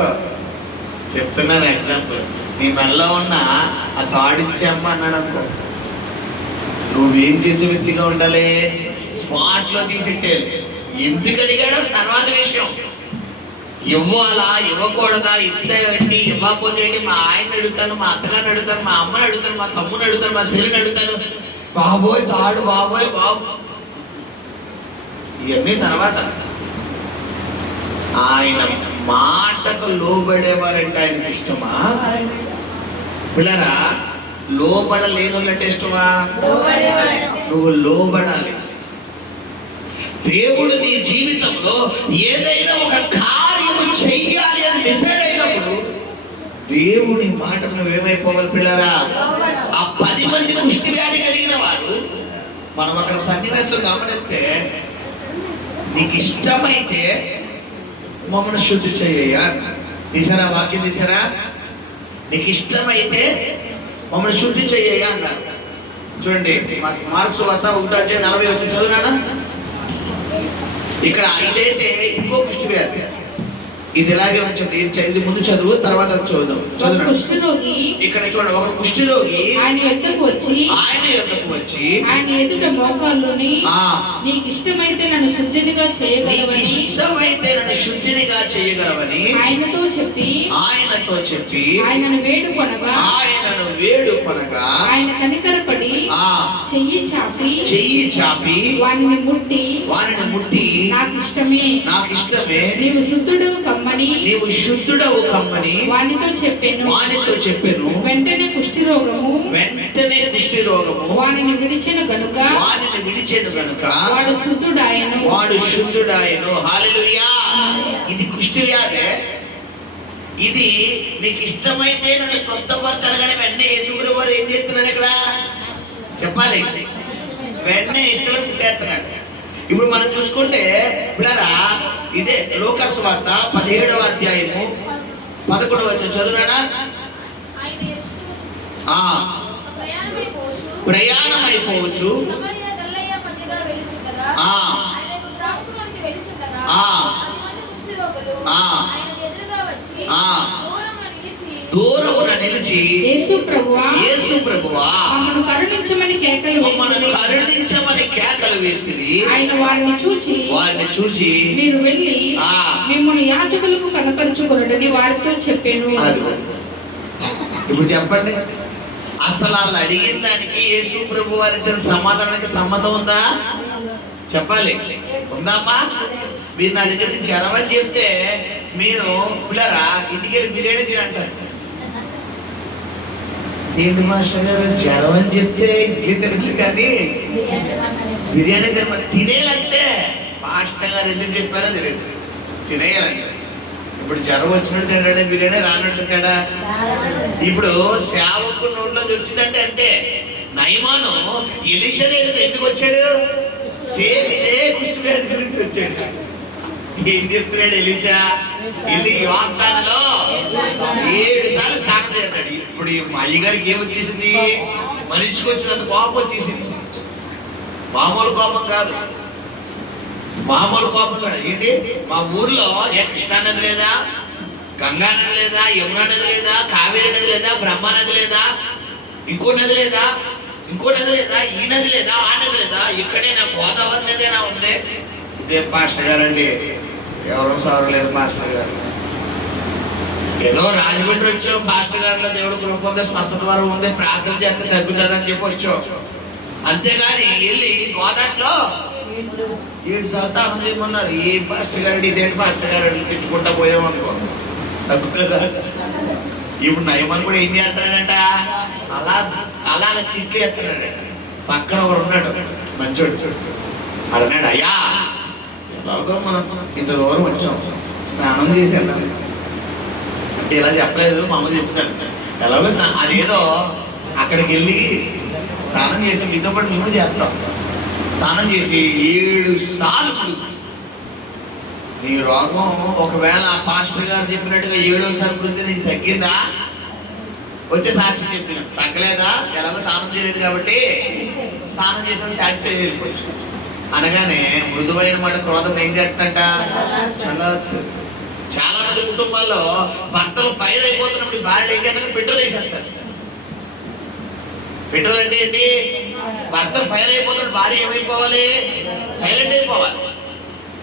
చెప్తున్నాను ఎగ్జాంపుల్. నీ మెల్లో ఉన్న ఆ తాడిచ్చే అమ్మ అన్నాడు అనుకో, నువ్వేం చేసే వ్యక్తిగా ఉండాలి? స్పాట్ లో తీసిట్టేయాలి. ఎందుకు అడిగాడో తర్వాత విషయం. ఇవ్వాలా ఇవ్వకూడదా, ఇంతేంటి ఇవ్వకపోతే ఏంటి, మా ఆయన అడుగుతాను, మా అత్తగారిని అడుగుతాను, మా అమ్మని అడుగుతాను, మా తమ్ముని అడుగుతాను, మా చెల్లిని అడుగుతాను, బాబోయ్ తాడు బాబోయ్ బాబు, ఇవన్నీ తర్వాత. ఆయన మాటకు లోబడేవారంటే ఆయనకి ఇష్టమా? పిల్లరా, లోబడలేని వాళ్ళంటే ఇష్టమా? నువ్వు లోబడాలి. దేవుడు నీ జీవితంలో ఏదైనా ఒక కార్యము చెయ్యాలి అని డిసైడ్ అయినప్పుడు దేవుని మాటకు నువ్వేమైపోవాలి పిల్లరా? ఆ 10 మంది కుష్టి వ్యాధి కలిగిన వారు, మనం అక్కడ సన్నివేశం గమనిస్తే, నీకు ఇష్టమైతే మమ్మల్ని శుద్ధి చెయ్యయ్యా. తీసారా వాక్యం? తీసారా? నీకు ఇష్టమైతే మమ్మల్ని శుద్ధి చెయ్యయ్యా అన్నారు. చూడండి, మార్క్స్ వార్త 1:40 వచ్చి చదువునా. ఇక్కడ ఇదైతే ఇంకో కుష్టి వ్యాధి. ఇది ఎలాగే ఉంచండి, ఇది ముందు చదువు, తర్వాత చూద్దాం. కుష్ఠరోగి ఇక్కడ చూడండి, ఒక కుష్ఠరోగి ఆయన యొద్దకు వచ్చి ఆయన ఎదుట మోకాళ్ళుని, నీకు ఇష్టమైతే నన్ను శుద్ధినిగా చేయగలవని ఆయనతో చెప్పి ఆయనను వేడుకొనగా ఆయన కనికరపడి చెయ్యి చాపి వానిని ముట్టి నాకు ఇష్టమే నీవు శుద్ధుడవు కమ్మని వానితో చెప్పెను. వెంటనే కుష్ఠరోగము వానిని విడిచెను గనుక వాడు శుద్ధుడాయెను. హల్లెలూయా. ఇది కుష్టి వ్యాధి. ఇది నీకు ఇష్టమైతే నన్ను స్వస్థపరచనగానే వెంటనే యేసుప్రభువు వారు ఏం చేస్తున్నారు? ఇక్కడ చెప్పాలి, వెంటనే ఇష్టం పుట్టేస్తున్నాడు. ఇప్పుడు మనం చూసుకుంటే పిల్లరా, ఇదే లూకాసు వార్త 17వ అధ్యాయము 11వ వచనం చదువునా. ప్రయాణమైపోవచ్చు దూరమున నిలిచి యేసు ప్రభువా మమ్మను కరుణించమని కేకలు వేసిరి. ఆయన వారిని చూచి మీరు వెళ్ళి మిమ్మల్ని యాజకులకు కనపరచుకొనుడని వారితో చెప్పాను. ఇప్పుడు చెప్పండి, అసలు వాళ్ళు అడిగిన దానికి యేసు ప్రభు వారి సమాధానానికి సంబంధం ఉందా? చెప్పాలి, ఉందామా? మీరు నా దగ్గరికి జ్వరం అని చెప్తే మీరు పిల్లరా ఇంటికి వెళ్ళి బిర్యానీ తినంటారు. ఏంటి మాస్టర్ గారు, జ్వరం అని చెప్తే ఇడ్లీ తినదు కానీ బిర్యానీ తినమంటే తినేయాలంటే మాస్టర్ గారు ఎందుకు చెప్పారో తెలియదు, తినేయాలంటే. ఇప్పుడు జ్వరం వచ్చినట్టు తింటాడే బిర్యానీ, రానట్టు తింటాడా? ఇప్పుడు సేవకు నోట్లోంచి వచ్చిందంటే అంటే నయమాను ఎలీషా దగ్గరికి ఎందుకు వచ్చాడు? సేమ్ ఇదే కుష్టి వ్యాధి గురించి వచ్చాడు. ఏం చెప్తున్నాడు ఎలీషా? యోర్దానులో 7 సార్లు స్నానం చేస్తాడు. ఇప్పుడు మా అయ్యగారికి ఏమొచ్చేసింది? మనిషికి వచ్చినంత కోపం వచ్చేసింది. మామూలు కోపం కాదు, మామూలు కోపం కాదు. ఏంటి, మా ఊర్లో కృష్ణా నది లేదా, గంగా నది లేదా, యమునా నది లేదా, కావేరి నది లేదా, బ్రహ్మ నది లేదా, ఇంకో నది లేదా, ఈ నది లేదా, ఆ నది లేదా, ఇక్కడైనా గోదావరి నదేనా ఉంది? ఇదే పాస్టర్ గారండి, ఎవరో సారలేరు పాస్టర్ గారు. ఏదో రాజమండ్రి వచ్చావు, పాస్టర్ గారిలో దేవుడు కృప ఉంది, స్వస్థత వరం ఉంది, ప్రార్థన చేస్తే తగ్గుతుందని చెప్పి వచ్చావు. అంతేగాని వెళ్ళి గోదాట్లో 7 సార్లు తాను చేయమన్నారు. ఏ పాస్టర్ గారు ఇదేంటి పాస్టర్ గారు తిట్టుకుంటా పోయామనుకో తగ్గుతుందా? ఇప్పుడు నయమని కూడా ఏం చేస్తాడంట, అలా తిట్లు చేస్తున్నాడంట. పక్కన ఒకడు ఉన్నాడు మంచోడు, అన్నాడు, అయ్యా ఎలాగో మనం ఇంత దూరం వచ్చాం, స్నానం చేసి వెళ్ళాలి అంటే ఇలా చెప్పలేదు, మామూలు చెప్తాను. ఎలాగో అదేదో అక్కడికి వెళ్ళి స్నానం చేసి మీతో పాటు మేము చేస్తాం. స్నానం చేసి 7 సార్లు నీ రోగం ఒకవేళ ఆ పాస్టర్ గారు చెప్పినట్టుగా 7వసారి వృద్ధి నీకు తగ్గిందా? వచ్చే సాక్షి చెప్తున్నా, తగ్గలేదా? ఎలాగో స్నానం చేయలేదు కాబట్టి స్నానం చేసిన సాటిస్ఫై వెళ్ళిపోవచ్చు అనగానే మృదువైన మాట క్రోధం ఏం చేస్తుందంట? చాలా మంది కుటుంబాల్లో భర్తలు ఫైర్ అయిపోతున్నప్పుడు భార్యలు ఏం చేస్తారు? పెట్రోల్ వేసేస్తారు. పెట్రోల్ అంటే ఏంటి? భర్త ఫైర్ అయిపోతున్న భార్య ఏమైపోవాలి? సైలెంట్ అయిపోవాలి.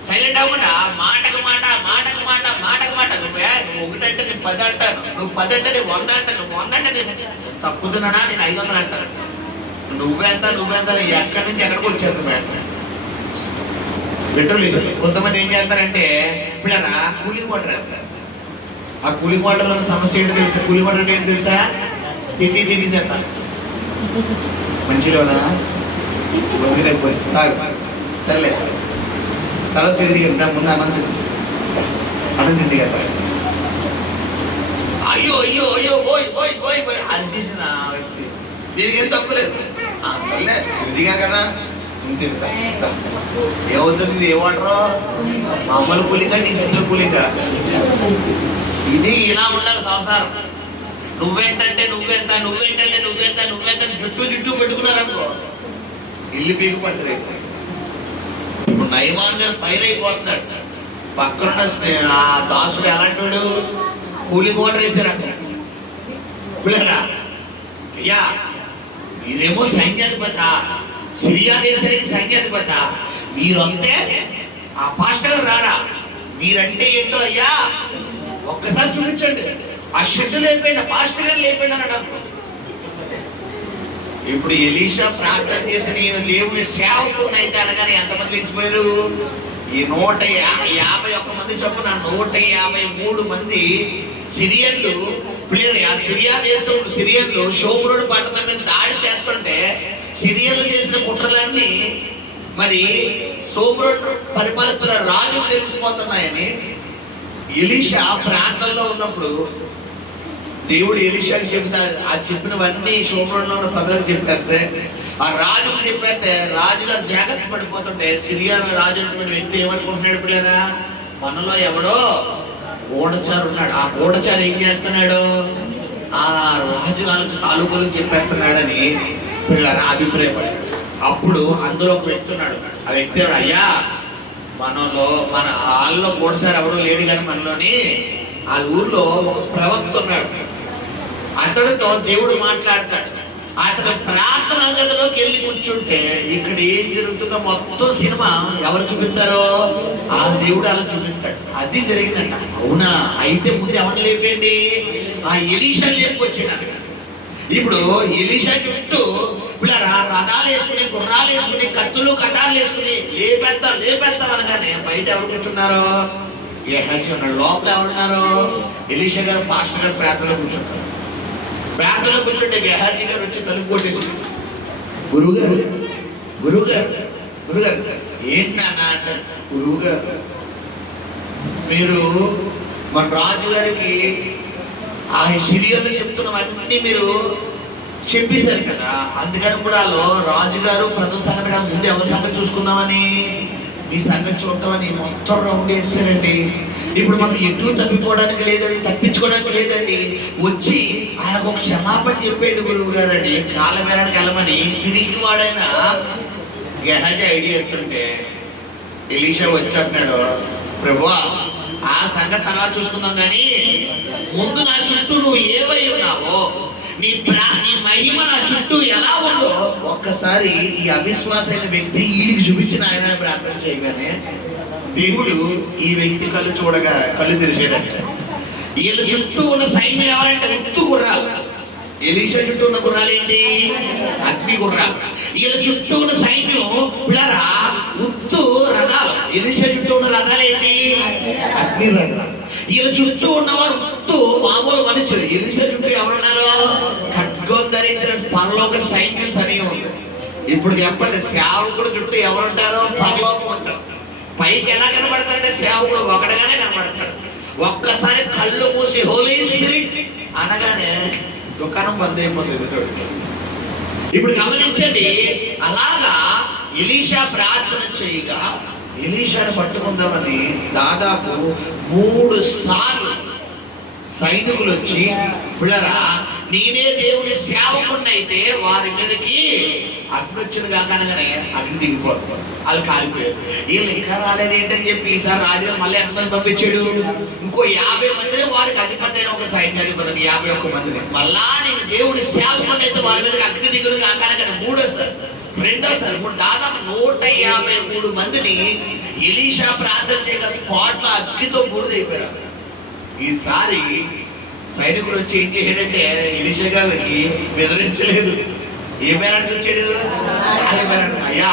సైలెంట్ అవ్వకుండా మాటకు మాట మాటకు మాట మాటకు మాట, నువ్వు 1 అంటే నేను 10 అంటాను, నువ్వు 10 అంటే నేను 100 అంటాను, నువ్వు 100 అంటే నేను తప్పుతున్నానా, నేను 500 అంటాను. నువ్వెంత ఎక్కడి నుంచి ఎక్కడికి వచ్చారు మ్యాటర్. పెట్రోల్ వేసారు. కొంతమంది ఏం చేస్తారంటే పిల్లరా కూలింగ్ వాటర్ వేస్తారు. ఆ కూలింగ్ వాటర్లో సమస్య ఏంటో తెలుసా? కూలింగ్ వాటర్ అంటే ఏంటి తెలుసా? తిండి చేస్తారు. మంచిలోనా వదిలే పోయి తాగు, సర్లే తర్వాత తిరిగి ఇంత ముందు అన్నం తిండి కదా. అయ్యో అయ్యో అయ్యో పోయి పోయి పోయి పోయి అరిచేసిన వ్యక్తి, దీనికి ఏం తక్కువలేదు. సర్లే తిరిగా కదా తింటా. ఏమవుతుంది? ఇది ఏ వాటరు? మామూలు కూలింగా నీకు కూలింగా? ఇది ఇలా ఉండాలి సంసారం. నువ్వేంటంటే నువ్వేంత జుట్టు పెట్టుకున్నారనుకో ఇల్లు పీకిపోతారు. ఇప్పుడు నయమాన్ గారు ఫైర్ అయిపోతున్నాడు. పక్కనున్న ఆ దాసుడు ఎలాంటి వాడు? కూలింగ్ వాటర్ వేసారు అక్కడ. పిల్లరా అయ్యా, మీరేమో సైన్యాధిపత, సిరియా దేశానికి సైన్యాధిపత, మీరంతే ఆ పాస్టర్ రారా? మీరంటే ఏంటో అయ్యా ఒక్కసారి చూపించండి. ఆ షెడ్ లేకపోయినా పాస్టర్ గారు లేకపోయినా అన్నాడు. ఇప్పుడు ఎలీషా ప్రార్థన చేసి నేను దేవుని సేవకుడిని అయితే అనగానే ఎంతమంది లేచిపోయారు? ఈ 151 మంది చొప్పున 153 మంది సిరియన్లు సిరియా దేశం సిరియన్లు షోమ్రోడు పట్టణం మీద దాడి చేస్తుంటే సిరియన్లు చేసిన కుట్రలన్నీ మరి షోమ్రోడు పరిపాలిస్తున్న రాజు తెలిసిపోతున్నాయని ఎలీషా ప్రాంతంలో ఉన్నప్పుడు దేవుడు ఎలీషాకి చెప్తా, ఆ చెప్పినవన్నీ షోమ్రోన్లో ఉన్న ప్రజలకు చెప్పేస్తే ఆ రాజుకు చెప్పేస్తే రాజుగారు జాగ్రత్త పడిపోతుంటే సిరియా రాజు వ్యక్తి ఏమనుకుంటున్నాడు? పిల్లరా మనలో ఎవడో గూఢచారు ఉన్నాడు. ఆ గూఢచారు ఏం చేస్తున్నాడు? ఆ రాజు గారికి తాలూకులు చెప్పేస్తున్నాడని పిల్లరా అభిప్రాయపడాడు. అప్పుడు అందులో ఒక వ్యక్తి ఉన్నాడు. ఆ వ్యక్తి అయ్యా మనలో మన వాళ్ళలో గూఢచారు ఎవడో లేడు కానీ మనలోని ఆ ఊర్లో ఒక ప్రవక్త ఉన్నాడు. అతడితో దేవుడు మాట్లాడతాడు. అతని ప్రార్థనా గదిలోకి వెళ్ళి కూర్చుంటే ఇక్కడ ఏం జరుగుతుందో మొత్తం సినిమా ఎవరు చూపిస్తారో ఆ దేవుడు అలా చూపిస్తాడు. అది జరిగిందంట. అవునా? అయితే ముందు ఎవరు లేపండి? ఆ ఎలీషా లేపుకొచ్చాడు. ఇప్పుడు ఎలీషా చుట్టూ ఇప్పుడు రథాలు వేసుకుని గుర్రాలు వేసుకుని కత్తులు కటాలు వేసుకుని లేపేద్దాం అనగానే బయట ఎవరు కూర్చున్నారు? గెహాజీ ఉన్నాడు. లోపల ఎవరున్నారు? ఎలీషా గారు పాస్టర్ గారు ప్రార్థనలో కూర్చుంటారు. ప్రార్థనలో కూర్చుంటే గెహాజీ గారు వచ్చి తలుపు కొట్టేసి గురుగారు ఏంటి నాన్న అంటే, గురువుగారు మీరు మన రాజు గారికి ఆ సిరియన్లు చెప్తున్నవన్నీ మీరు చెప్పేశారు కదా, అందుకని కూడా రాజుగారు ప్రజల సంగతి కాదు ముందు ఎవరి సంగతి చూసుకుందామని మీ సంగతి చూద్దామని మొత్తం రౌండ్ వేస్తారండి. ఇప్పుడు మనం ఎటు తప్పిపోవడానికి లేదండి, తప్పించుకోవడానికి లేదండి. వచ్చి ఆయనకు ఒక క్షమాపణ చెప్పేయండి గురువు గారు అని కాలమేరానికి వెళ్ళమని తిరిగి వాడైనా గెహాజీ ఐడియా ఎత్తుంటే ఎలీషా వచ్చి అంటున్నాడు, ప్రభువా ఆ సంగతి తర్వాత చూసుకుందాం కానీ ముందు నా చుట్టూ నువ్వు ఏవై ఉన్నావో నీ మహిమ నా చుట్టూ ఎలా ఉందో ఒక్కసారి ఈ అవిశ్వాసైన వ్యక్తి ఈడికి చూపించిన ఆయన ప్రార్థన చేయగానే దేవుడు ఈ వ్యక్తి కళ్ళు తెరిచేటంట. వీళ్ళ చుట్టూ ఉన్న సైన్యం ఎవరంటే ఉత్తు గుర్రాలు. ఎలీషా చుట్టూ ఉన్న గుర్రాలు ఏంటి? అగ్ని గుర్రాలు. వీళ్ళ చుట్టూ ఉన్న సైన్యం పిల్లరా ఉత్తు రథాలు. ఎలీషా చుట్టూ ఉన్న రథాలు ఏంటి? అగ్ని రథాలు. వీళ్ళ చుట్టూ ఉన్నవారు ఉత్తు మామూలు మనుషులు. ఎలీషా చుట్టూ ఎవరున్నారు? ఖడ్గం ధరించిన పరలోక సైన్యం సరి ఉంది. ఇప్పుడు చెప్పండి, సేవకుడు చుట్టూ ఎవరుంటారో? పరలోకం ఉంటారు. పైకి ఎలా కనబడతారంటే సేవకుడు ఒకటిగానే కనబడతాడు. ఒక్కసారి కళ్ళు మూసి హోలీ స్పిరిట్ అనగానే దుకాణం బంద్ అయిపోతుంది ఎదుటోడికి. ఇప్పుడు గమనించండి, అలాగా ఎలీషా ప్రార్థన చేయగా ఎలీషాను పట్టుకుందామని దాదాపు 3 సార్లు సైనికులు వచ్చి, పిల్లరా నేనే దేవుని సేవకుడినైతే వారి మీదకి అగ్ని వచ్చిన కాకనగానే అగ్ని దిగిపోతారు, వాళ్ళు కాలిపోయారు. వీళ్ళు ఇంకా రాలేదు ఏంటని చెప్పి ఈసారి రాజుగారు మళ్ళీ ఎంతమంది పంపించాడు? ఇంకో 50 మందిని వారికి అధిపతి అయిన ఒక సైన్యాధిపతిని 51 మందిని. మళ్ళా నేను దేవుడి సేవకుడిని అయితే వారి మీదకి అగ్ని దిగులు కాకనగానే రెండోసారి దాదాపు 153 మందిని ఎలీషా ప్రార్థన చేయగా స్పాట్ లో అగ్గితో బూడిదైపోయారు. ఈసారి సైనికుడు వచ్చి ఏం చేశాడంటే ఎలీషా గారికి బెదిరించలేదు. ఏ పేరానికి వచ్చాడు? అయ్యా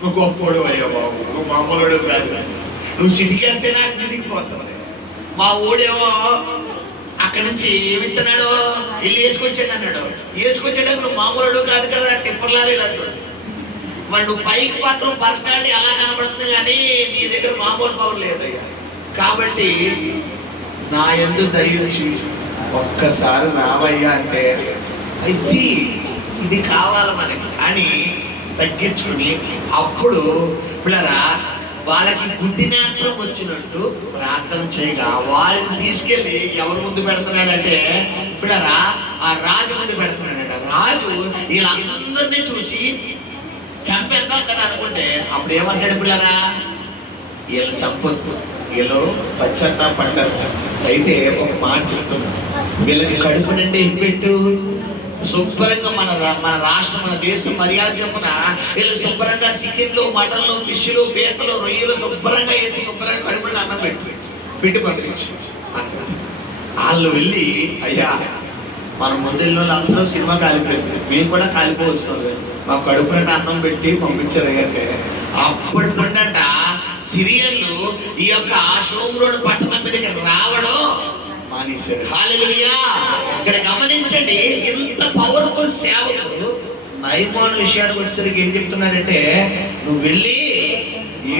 నువ్వు గొప్పోడు అయ్యా బాబు, నువ్వు మామూలుడు కాదు, నువ్వు సిటికి అంతేనా అగ్ని దిగిపోతావు. మా ఊడేమో అక్కడి నుంచి ఏమిస్తున్నాడు, వెళ్ళి వేసుకొచ్చాడు అన్నాడు. వేసుకొచ్చాడు నువ్వు మామూలుడు కాదు కదా, టిప్పర్లాలి అంటాడు. మరి నువ్వు పైకి మాత్రం పర్సనాలిటీ అలా కనబడుతుంది కానీ నీ దగ్గర మామూలు పవర్ లేదయ్యా. కాబట్టి నా యందు దయించి ఒక్కసారి రావయ్యా అంటే అయితే ఇది కావాలి మనకి అని తగ్గించుకుని, అప్పుడు పిల్లరా వాళ్ళకి గుడ్డి నేత్రం వచ్చినట్టు ప్రార్థన చేయగా వారిని తీసుకెళ్లి ఎవరి ముందు పెడుతున్నాడంటే పిల్లరా ఆ రాజు ముందు పెడుతున్నాడట. రాజు వీళ్ళందరినీ చూసి చంపేద్దాం కదా అనుకుంటే అప్పుడు ఏమంటాడు? పిల్లరా వీళ్ళు చంపొద్దు, వీళ్ళు పశ్చాత్తాపడ్డారు. అయితే ఒక మాట చెప్తున్నా, వీళ్ళకి కడుపు నిండి పెట్టు, శుభ్రంగా మన రాష్ట్రం మన దేశం మర్యాద చెప్పున వీళ్ళు శుభ్రంగా చికెన్లు మటన్లు ఫిష్లు పీతలు రొయ్యలు శుభ్రంగా వేసి శుభ్రంగా కడుపుని అన్నం పెట్టి పంపించు. వాళ్ళు వెళ్ళి అయ్యా మన ముందు అందరూ సినిమా కాలిపోయింది, మేము కూడా కాలిపోవచ్చు, మా కడుపు నిండా అన్నం పెట్టి పంపించారు అంటే అప్పటి నుండట సిరియన్లు ఈ యొక్క షోమ్రోడ్ పట్టణం మీదకి రావడం మానేశారు. హల్లెలూయా. ఇక్కడ గమనించండి, ఇంత పవర్ఫుల్ సేవకుడు నయమాను విషయానికి వచ్చేసరికి ఏం చెప్తున్నాడంటే నువ్వు వెళ్ళి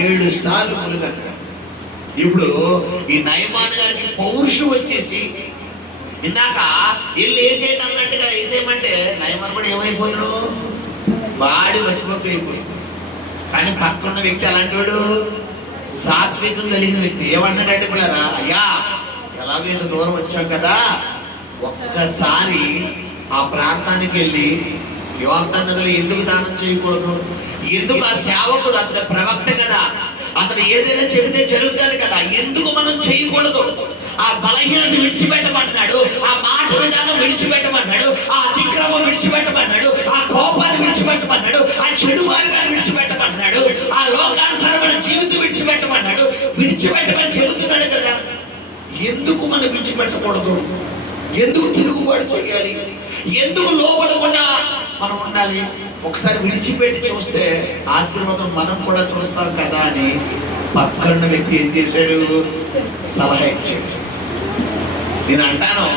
7 సార్లు ములుగంట. ఇప్పుడు ఈ నయమాను గారికి పౌరుషం వచ్చేసి ఇందాక వెళ్ళి వేసేటన్నట్టుగా వేసేయమంటే నయమాను కూడా ఏమైపోతున్నారు, వాడి వసిపోక అయిపోయింది. కానీ పక్కన్న వ్యక్తి అలాంటి వాడు సాత్వికం కలిగిన వ్యక్తి ఏమంటాడంటే పిల్లరా అయ్యా ఎలాగో ఇంత దూరం వచ్చాం కదా, ఒక్కసారి ఆ ప్రాంతానికి వెళ్ళి యోర్దాను నదిలో ఎందుకు దానం చేయకూడదు? ఎందుకు ఆ సేవకుడు అతని ప్రవక్త కదా, అతను ఏదైనా చెబితే జరుగుతుంది కదా, ఎందుకు మనం చేయకూడదు? ఆ బలహీనత విడిచిపెట్టమన్నాడు, ఆ మాట విధానం విడిచిపెట్టమన్నాడు, ఆ అతిక్రమం విడిచిపెట్టమన్నాడు, ఆ కోపాన్ని విడిచిపెట్టమన్నాడు, ఆ చెడు మార్గాన్ని విడిచిపెట్టమన్నాడు, ఆ లోకానుసారమైన జీవితం విడిచిపెట్టమన్నాడు. విడిచిపెట్టమని చెబుతున్నాడు కదా, ఎందుకు మనం విడిచిపెట్టకూడదు? ఎందుకు తిరుగుబాటు చేయాలి? ఎందుకు లోబడకుండా మనం ఉండాలి? ఒకసారి విడిచిపెట్టి చూస్తే ఆశీర్వాదం మనం కూడా చూస్తాం కదా అని పక్కన వ్యక్తి ఏం చేశాడు? సలహా ఇచ్చాడు. నేను అంటాను,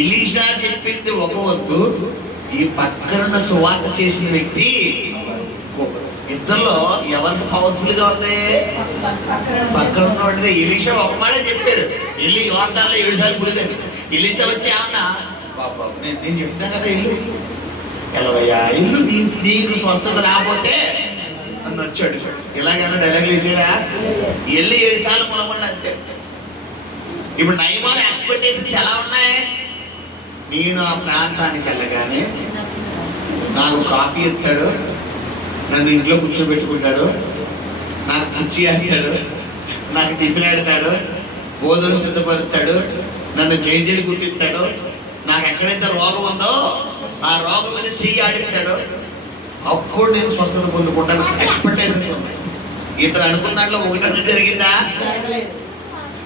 ఎలీషా చెప్పింది ఒక వద్దు, ఈ పక్కన సువార్త చేసిన వ్యక్తి ఇద్దరిలో ఎవరికి పవర్ఫుల్ గా ఉంది? పక్కన ఉన్నవాడిదే. ఎలీషా ఒక మాట చెప్పాడు, వెళ్ళి యోర్దానులో 7 సార్లు పులిగండి. ఎలీషా వచ్చి ఏమన్నా బాబా నేను చెప్తాను కదా, ఇల్లు ఎలాగయ్యా, ఇల్లు నీకు స్వస్థత రాకపోతే నన్ను వచ్చాడు. ఇలాగైనా డైలాగ్ వేసాడా? వెళ్ళి 7 సార్లు ములమండి అంతే. ఇప్పుడు నయమాను ఎక్స్పెక్టేషన్స్ ఎలా ఉన్నాయి? నేను ఆ ప్రాంతానికి వెళ్ళగానే నాకు కాఫీ ఇస్తాడు, నన్ను ఇంట్లో కూర్చోబెట్టుకుంటాడు, నాకు కుర్చీ ఆడతాడు, నాకు టిఫిన్ ఆడతాడు, భోజనం సిద్ధపరుస్తాడు, నన్ను జైజీలు గుర్తిస్తాడు, నాకు ఎక్కడైతే రోగం ఉందో ఆ రోగం మీద చెయ్యి ఆడిస్తాడు, అప్పుడు నేను స్వస్థత పొందుకుంటాను. ఎక్స్పెక్టేషన్స్ ఉన్నాయి. ఇతను అనుకున్న దాంట్లో ఒకటి జరిగిందా?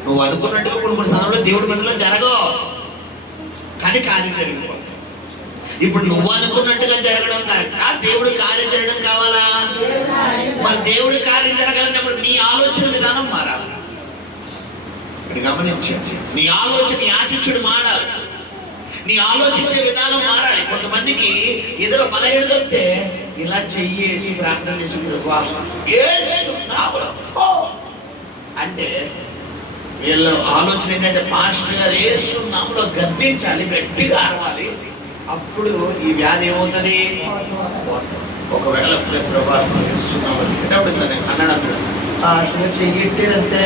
నువ్వు అనుకున్నట్టుగా కొన్ని సమయంలో దేవుడి మధ్యలో జరగవు, కానీ కార్యం జరిగిపోతుంది. ఇప్పుడు నువ్వు అనుకున్నట్టుగా జరగడం కరెక్టా? దేవుడు కార్యం జరగడం కావాలా? మరి దేవుడు కార్యం జరగాలన్నప్పుడు నీ ఆలోచన విధానం మారాలి. ఇక్కడ గమనించండి, నీ ఆలోచన యాచించుడు మారాలి, నీ ఆలోచించే విధానం మారాలి. కొంతమందికి ఏదో బలహీన దొరికితే ఇలా చెయ్యేసి ప్రార్థన చేసి అంటే వీళ్ళ ఆలోచన ఏంటంటే పాస్టర్ గారు ఏసునామములో గద్దించాలి, గట్టిగా అరవాలి, అప్పుడు ఈ వ్యాధి ఏమవుతుంది? ఒకవేళ ప్రభావం ఏసునామములో అన్నాడు. అసలు చెయ్యెట్టారంతే,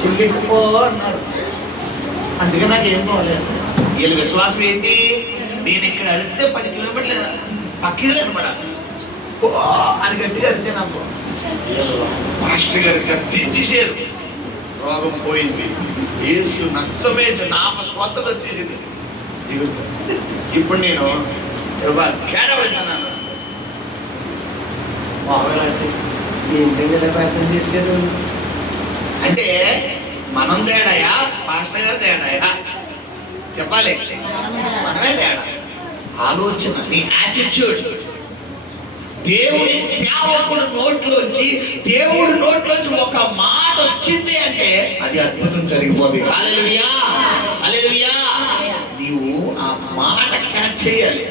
చెయ్యెట్టుకో అన్నారు. అందుకే నాకు ఏం పోలేదు. వీళ్ళ విశ్వాసం ఏంటి? నేను ఇక్కడ అరిస్తే 10 కిలోమీటర్లు పక్కనే అనమాట. ఓ అని గట్టిగా అరిసే నాకు. మాస్టర్ గారికి గద్దించేసారు. రోగం పోయింది. యేసు నక్తమే నాకు స్వస్థత వచ్చేసింది. ఇప్పుడు నేను కేడబడుతున్నాను. ఏంటంటే ఇలా ప్రయత్నం చేశాడు అంటే మనం తేడాయా, మాస్టర్ గారు తేడాయా? చెప్పాలి, మనమే తేడా. ఆలోచన, నీ యాటిట్యూడ్. దేవుడి సేవకుడు నోట్లోంచి, దేవుడి నోట్లోంచి ఒక మాట వచ్చింది అంటే అది అద్భుతం జరిగిపోతుంది. హల్లెలూయా, హల్లెలూయా. నీవు ఆ మాట క్యాచ్ చేయాలి.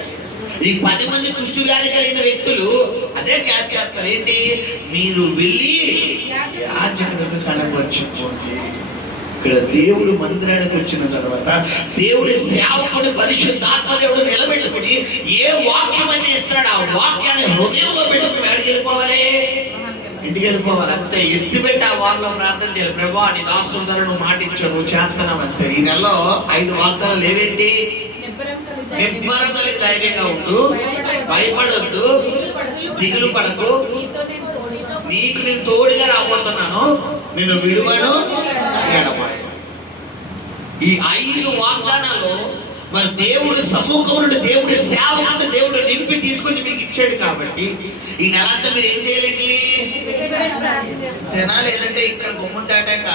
ఈ 10 మంది కుష్ఠవ్యాధి కలిగిన వ్యక్తులు అదే క్యాచ్ చేస్తారు. ఏంటి? మీరు వెళ్ళి యాజకుడికి కనపరుచుకోండి. ఇక్కడ దేవుడు మందిరానికి వచ్చిన తర్వాత దేవుడి సేవకుని పరిశుద్ధాత్మ దేవుడు నిలబెట్టుకుని ఏ వాక్యం అయితే ఇస్తున్నాడు ఆ వాక్యాన్ని హృదయంలో పెట్టుకుని వేడికి వెళ్ళిపోవాలి, ఇంటికి వెళ్ళిపోవాలి. అంతే. ఎత్తిపెట్టి ఆ వారంలో ప్రార్థన చేయాలి. ప్రభా నీ దాసుల ద్వారా నువ్వు మాట ఇచ్చావు, నువ్వు చేస్తున్నావు. అంతే. ఈ నెలలో 5 వాగ్దానాలు ఏవేంటి? నిబ్బరం కలిగి ధైర్యంగా ఉండు, భయపడొద్దు, దిగులు పడకు, నీకు నేను తోడుగా రాబోతున్నాను, నిన్ను విడువను, ఎడబాయను. ఈ 5 వాగ్దానాలు మరి దేవుడి సమ్ముఖం నుండి, దేవుడి సేవ నుండి దేవుడు నింపి తీసుకొచ్చి మీకు ఇచ్చాడు. కాబట్టి ఈ నెల అంతా మీరు ఏం చేయాలండి? తినాలి. లేదంటే ఇక్కడ గుమ్మం దాటాక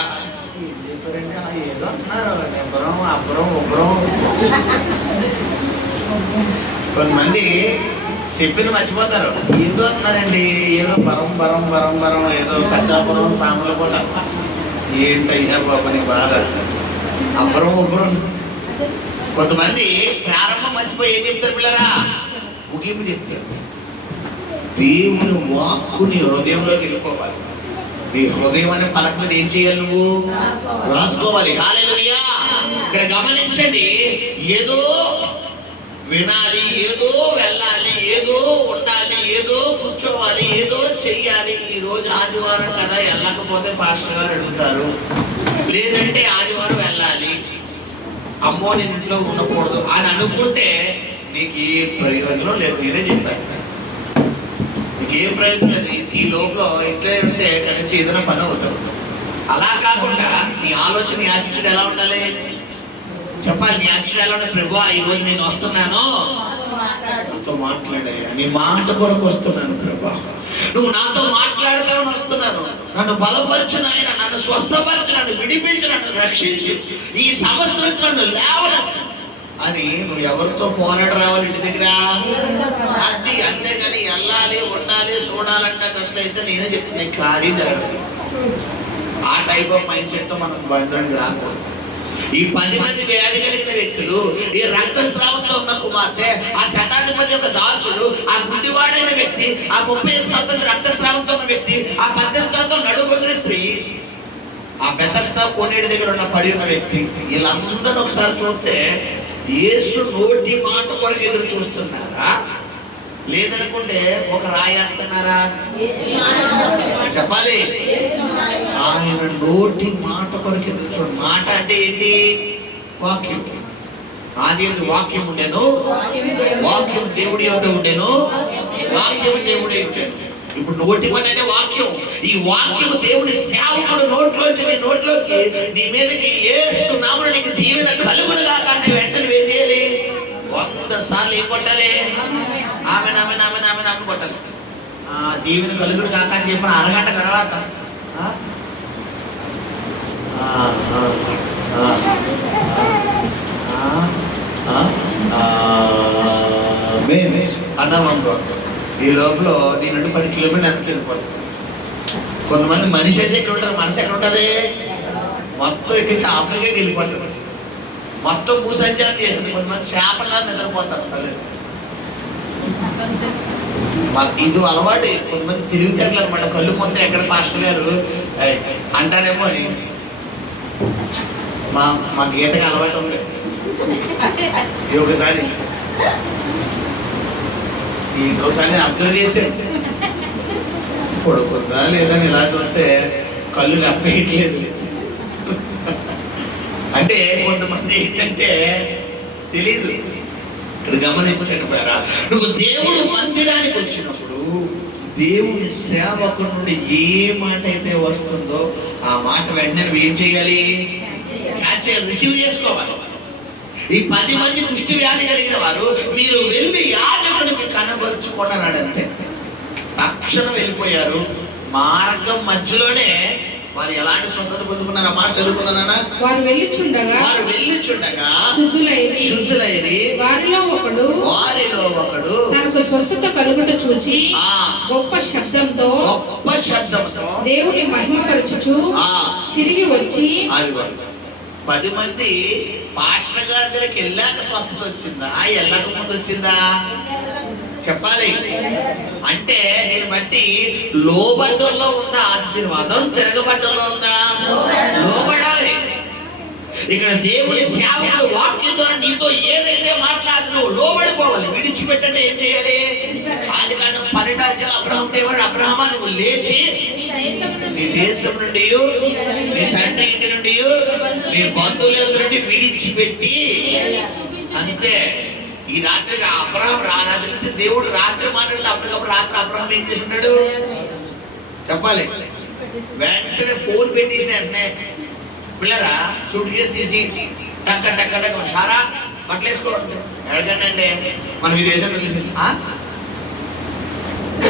ఏం చెప్పారంటే ఏదో అన్నారు, నిబ్బరం, అబ్బరం, ఉబ్బరం. కొంతమంది చెప్పిన మర్చిపోతారు. ఏదో అన్నారండి, ఏదో బరం బరం బరం బరం, ఏదో పెద్దాపురం, సాముల కూడా. ఏంటయ్యా బాబు నీ బాధ? అబ్బరం ఉబ్బరం. కొంతమంది ప్రారంభం మర్చిపోయి ఏం చెప్తారు పిల్లరా? ముగింపు చెప్తారు. దేవుని వాక్కుని హృదయంలోకి వెళ్ళిపోవాలి. నీ హృదయం అనే పలక మీద ఏం చేయాలి? నువ్వు రాసుకోవాలి. హల్లెలూయా. ఇక్కడ గమనించండి, ఏదో వినాలి, ఏదో వెళ్ళాలి, ఏదో ఉండాలి, ఏదో కూర్చోవాలి, ఏదో చెయ్యాలి. ఈ రోజు ఆదివారం కదా, వెళ్ళకపోతే పాస్టర్ గారు అడుగుతారు. లేదంటే ఆదివారం వెళ్ళాలి, అమ్మో నేను ఇంట్లో ఉండకూడదు అని అనుకుంటే నీకు ఏ ప్రయోజనం లేదు. నేనే చెప్పాను, నీకు ఏ ప్రయోజనం లేదు. ఈ లోపల ఇంట్లో ఉంటే కనీసం ఏదైనా పని అవుతుంది. అలా కాకుండా నీ ఆలోచన, యాటిట్యూడ్ ఎలా ఉండాలి చెప్పాలి. నీ యాటిట్యూడ్ ఎలా ఉండాలి? ప్రభువా ఈ రోజు నేను వస్తున్నాను, నాతో మాట్లాడాలి, నీ మాట కొరకు వస్తున్నాను ప్రభా, నువ్వు నాతో మాట్లాడతావని వస్తున్నాను, నన్ను బలపరచు నాయన, నన్ను స్వస్థపరచు, నన్ను విడిపించు, నన్ను రక్షించు, ఈ సంవత్సరం నన్ను లేవను అని నువ్వు ఎవరితో పోరాడ రావాలి? ఇంటి దగ్గర. అది అంతేగాని వెళ్ళాలి, ఉండాలి, చూడాలంటే నేనే చెప్తున్నా నీకు కార్యం జరగదు. ఆ టైప్ ఆఫ్ మైండ్ సెట్ తో మనం బంధంగా రాకూడదు. ఈ 10 మంది వ్యాధి కలిగిన వ్యక్తులు, ఈ రక్తస్రావంతో ఉన్న కుమార్తె, ఆ శతాధిపతి యొక్క దాసుడు, ఆ గుడ్డివాడైన వ్యక్తి, ఆ 35 సంవత్సరాల రక్తస్రావంతో ఉన్న వ్యక్తి, ఆ 18 సంవత్సరాల నడుగొంగిన స్త్రీ, ఆ బెతస్తా కోనేటి దగ్గర ఉన్న పడి ఉన్న వ్యక్తి, వీళ్ళందరూ ఒకసారి చూస్తే యేసు నోటి మాట కొరకు ఎదురు చూస్తున్నారా? లేదనుకుంటే ఒక రాయి అంటున్నారా? చెప్పాలి. ఆయన నోటి మాట కొరకు ఎదురు చూడు. మాట అంటే ఏంటి? వాక్యం. ఆది వాక్యం ఉండేను, వాక్యం దేవుడి యొద్ద ఉండేను, వాక్యం దేవుడే ఉండేను. ఇప్పుడు నోటి మాట అంటే వాక్యం. ఈ వాక్యం దేవుని సేవకుడు నోట్లోంచి నీ నోట్లోకి, నీ మీదకి యేసు నామమున నీకు దీవెన కలుగును గాక అంటే వెంటనే ఏం చేయాలి? 100 సార్లు ఏం కొట్టాలి? Amen amen amen amen amen కొట్టాలి. దీవెన కలుగును గాక అని చెప్పిన అరగంట తర్వాత అన్నామనుకో, ఈ లోపల నీ నుండి 10 కిలోమీటర్లు వెనక్కి వెళ్ళిపోతుంది. కొంతమంది మనిషి అయితే ఎక్కడ ఉంటారు, మనసు ఎక్కడ ఉంటుంది? మొత్తం ఎక్కించి ఆఫ్రికాకి వెళ్ళిపోతుంది, మొత్తం భూసంచారం చేస్తుంది. కొంతమంది చేపలా నిద్రపోతారు తల్లి. ఇది అలవాటు. కొంతమంది తిరుగుతారు అనమాట, కళ్ళు మొత్తం ఎక్కడ పాస్టర్ గారు అంటారేమో అని. మా గీతకి అలవాటు ఉంది. ఒకసారి నేను అబ్జర్వ్ చేశాను. పడుకుందా లేదని ఇలా చూస్తే కళ్ళు నప్పేయట్లేదు. అంటే కొంతమంది ఏంటంటే తెలీదు. ఇక్కడ గమనించండి ప్రేరా, నువ్వు దేవుడు మందిరానికి వచ్చినప్పుడు దేవుని సేవకు నుండి ఏ మాట అయితే వస్తుందో ఆ మాట వెంటనే నువ్వు ఏం చేయాలి? రిసీవ్ చేసుకోవాలి. ఈ 10 మంది కుష్టి వ్యాధి కలిగిన వారు మీరు వెళ్ళి యాజకుడికి కనబరుచుకున్నాడంటే తక్షణం వెళ్ళిపోయారు. మార్గం మధ్యలోనే వారు ఎలాంటి స్వస్థత పొందుకున్నారు? ఆ మాట చదువుకున్నారా? వారు వెళ్ళిచుండగా శుద్ధులైరి వారిలో ఒకడు తనకు స్వస్థత కలుగుట చూచి గొప్ప శబ్దంతో దేవుని మహిమపరచుచు తిరిగి వచ్చి 10 మంది పాస్టర్ గారి దగ్గరికి వెళ్ళాక స్వస్థత వచ్చిందా, వెళ్ళక ముందు వచ్చిందా? చెప్పాలి. అంటే దీన్ని బట్టి లోబడ్డంలో ఉందా ఆశీర్వాదం, తిరగబడ్డంలో ఉందా? లోబడాలి. ఇక్కడ దేవుడి సేవకుడు వాక్యం ద్వారా నీతో ఏదైతే మాట్లాడుతున్నావు లోబడిపోవాలి. విడిచిపెట్టంటే ఏం చేయాలి? ఆదికాండం 12 అబ్రహాం దేవుడు, అబ్రహామా నువ్వు లేచి నీ దేశం నుండి, నీ తండ్రి ఇంటి నుండి, నీ బంధువుల నుండి విడిచిపెట్టి, అంతే. ఈ రాత్రి అబ్రహాం నాకు తెలిసి దేవుడు రాత్రి మాట్లాడితే అప్పటికప్పుడు రాత్రి అబ్రహాం ఏం చేస్తున్నాడు చెప్పాలి. వెంటనే ఫోన్ పెట్టేసిన వెంటనే పిల్లరా షూట్ చేసి తీసి టక్క సారా బట్టలు వేసుకోవచ్చు. ఎడగండి మనం ఈ దేశం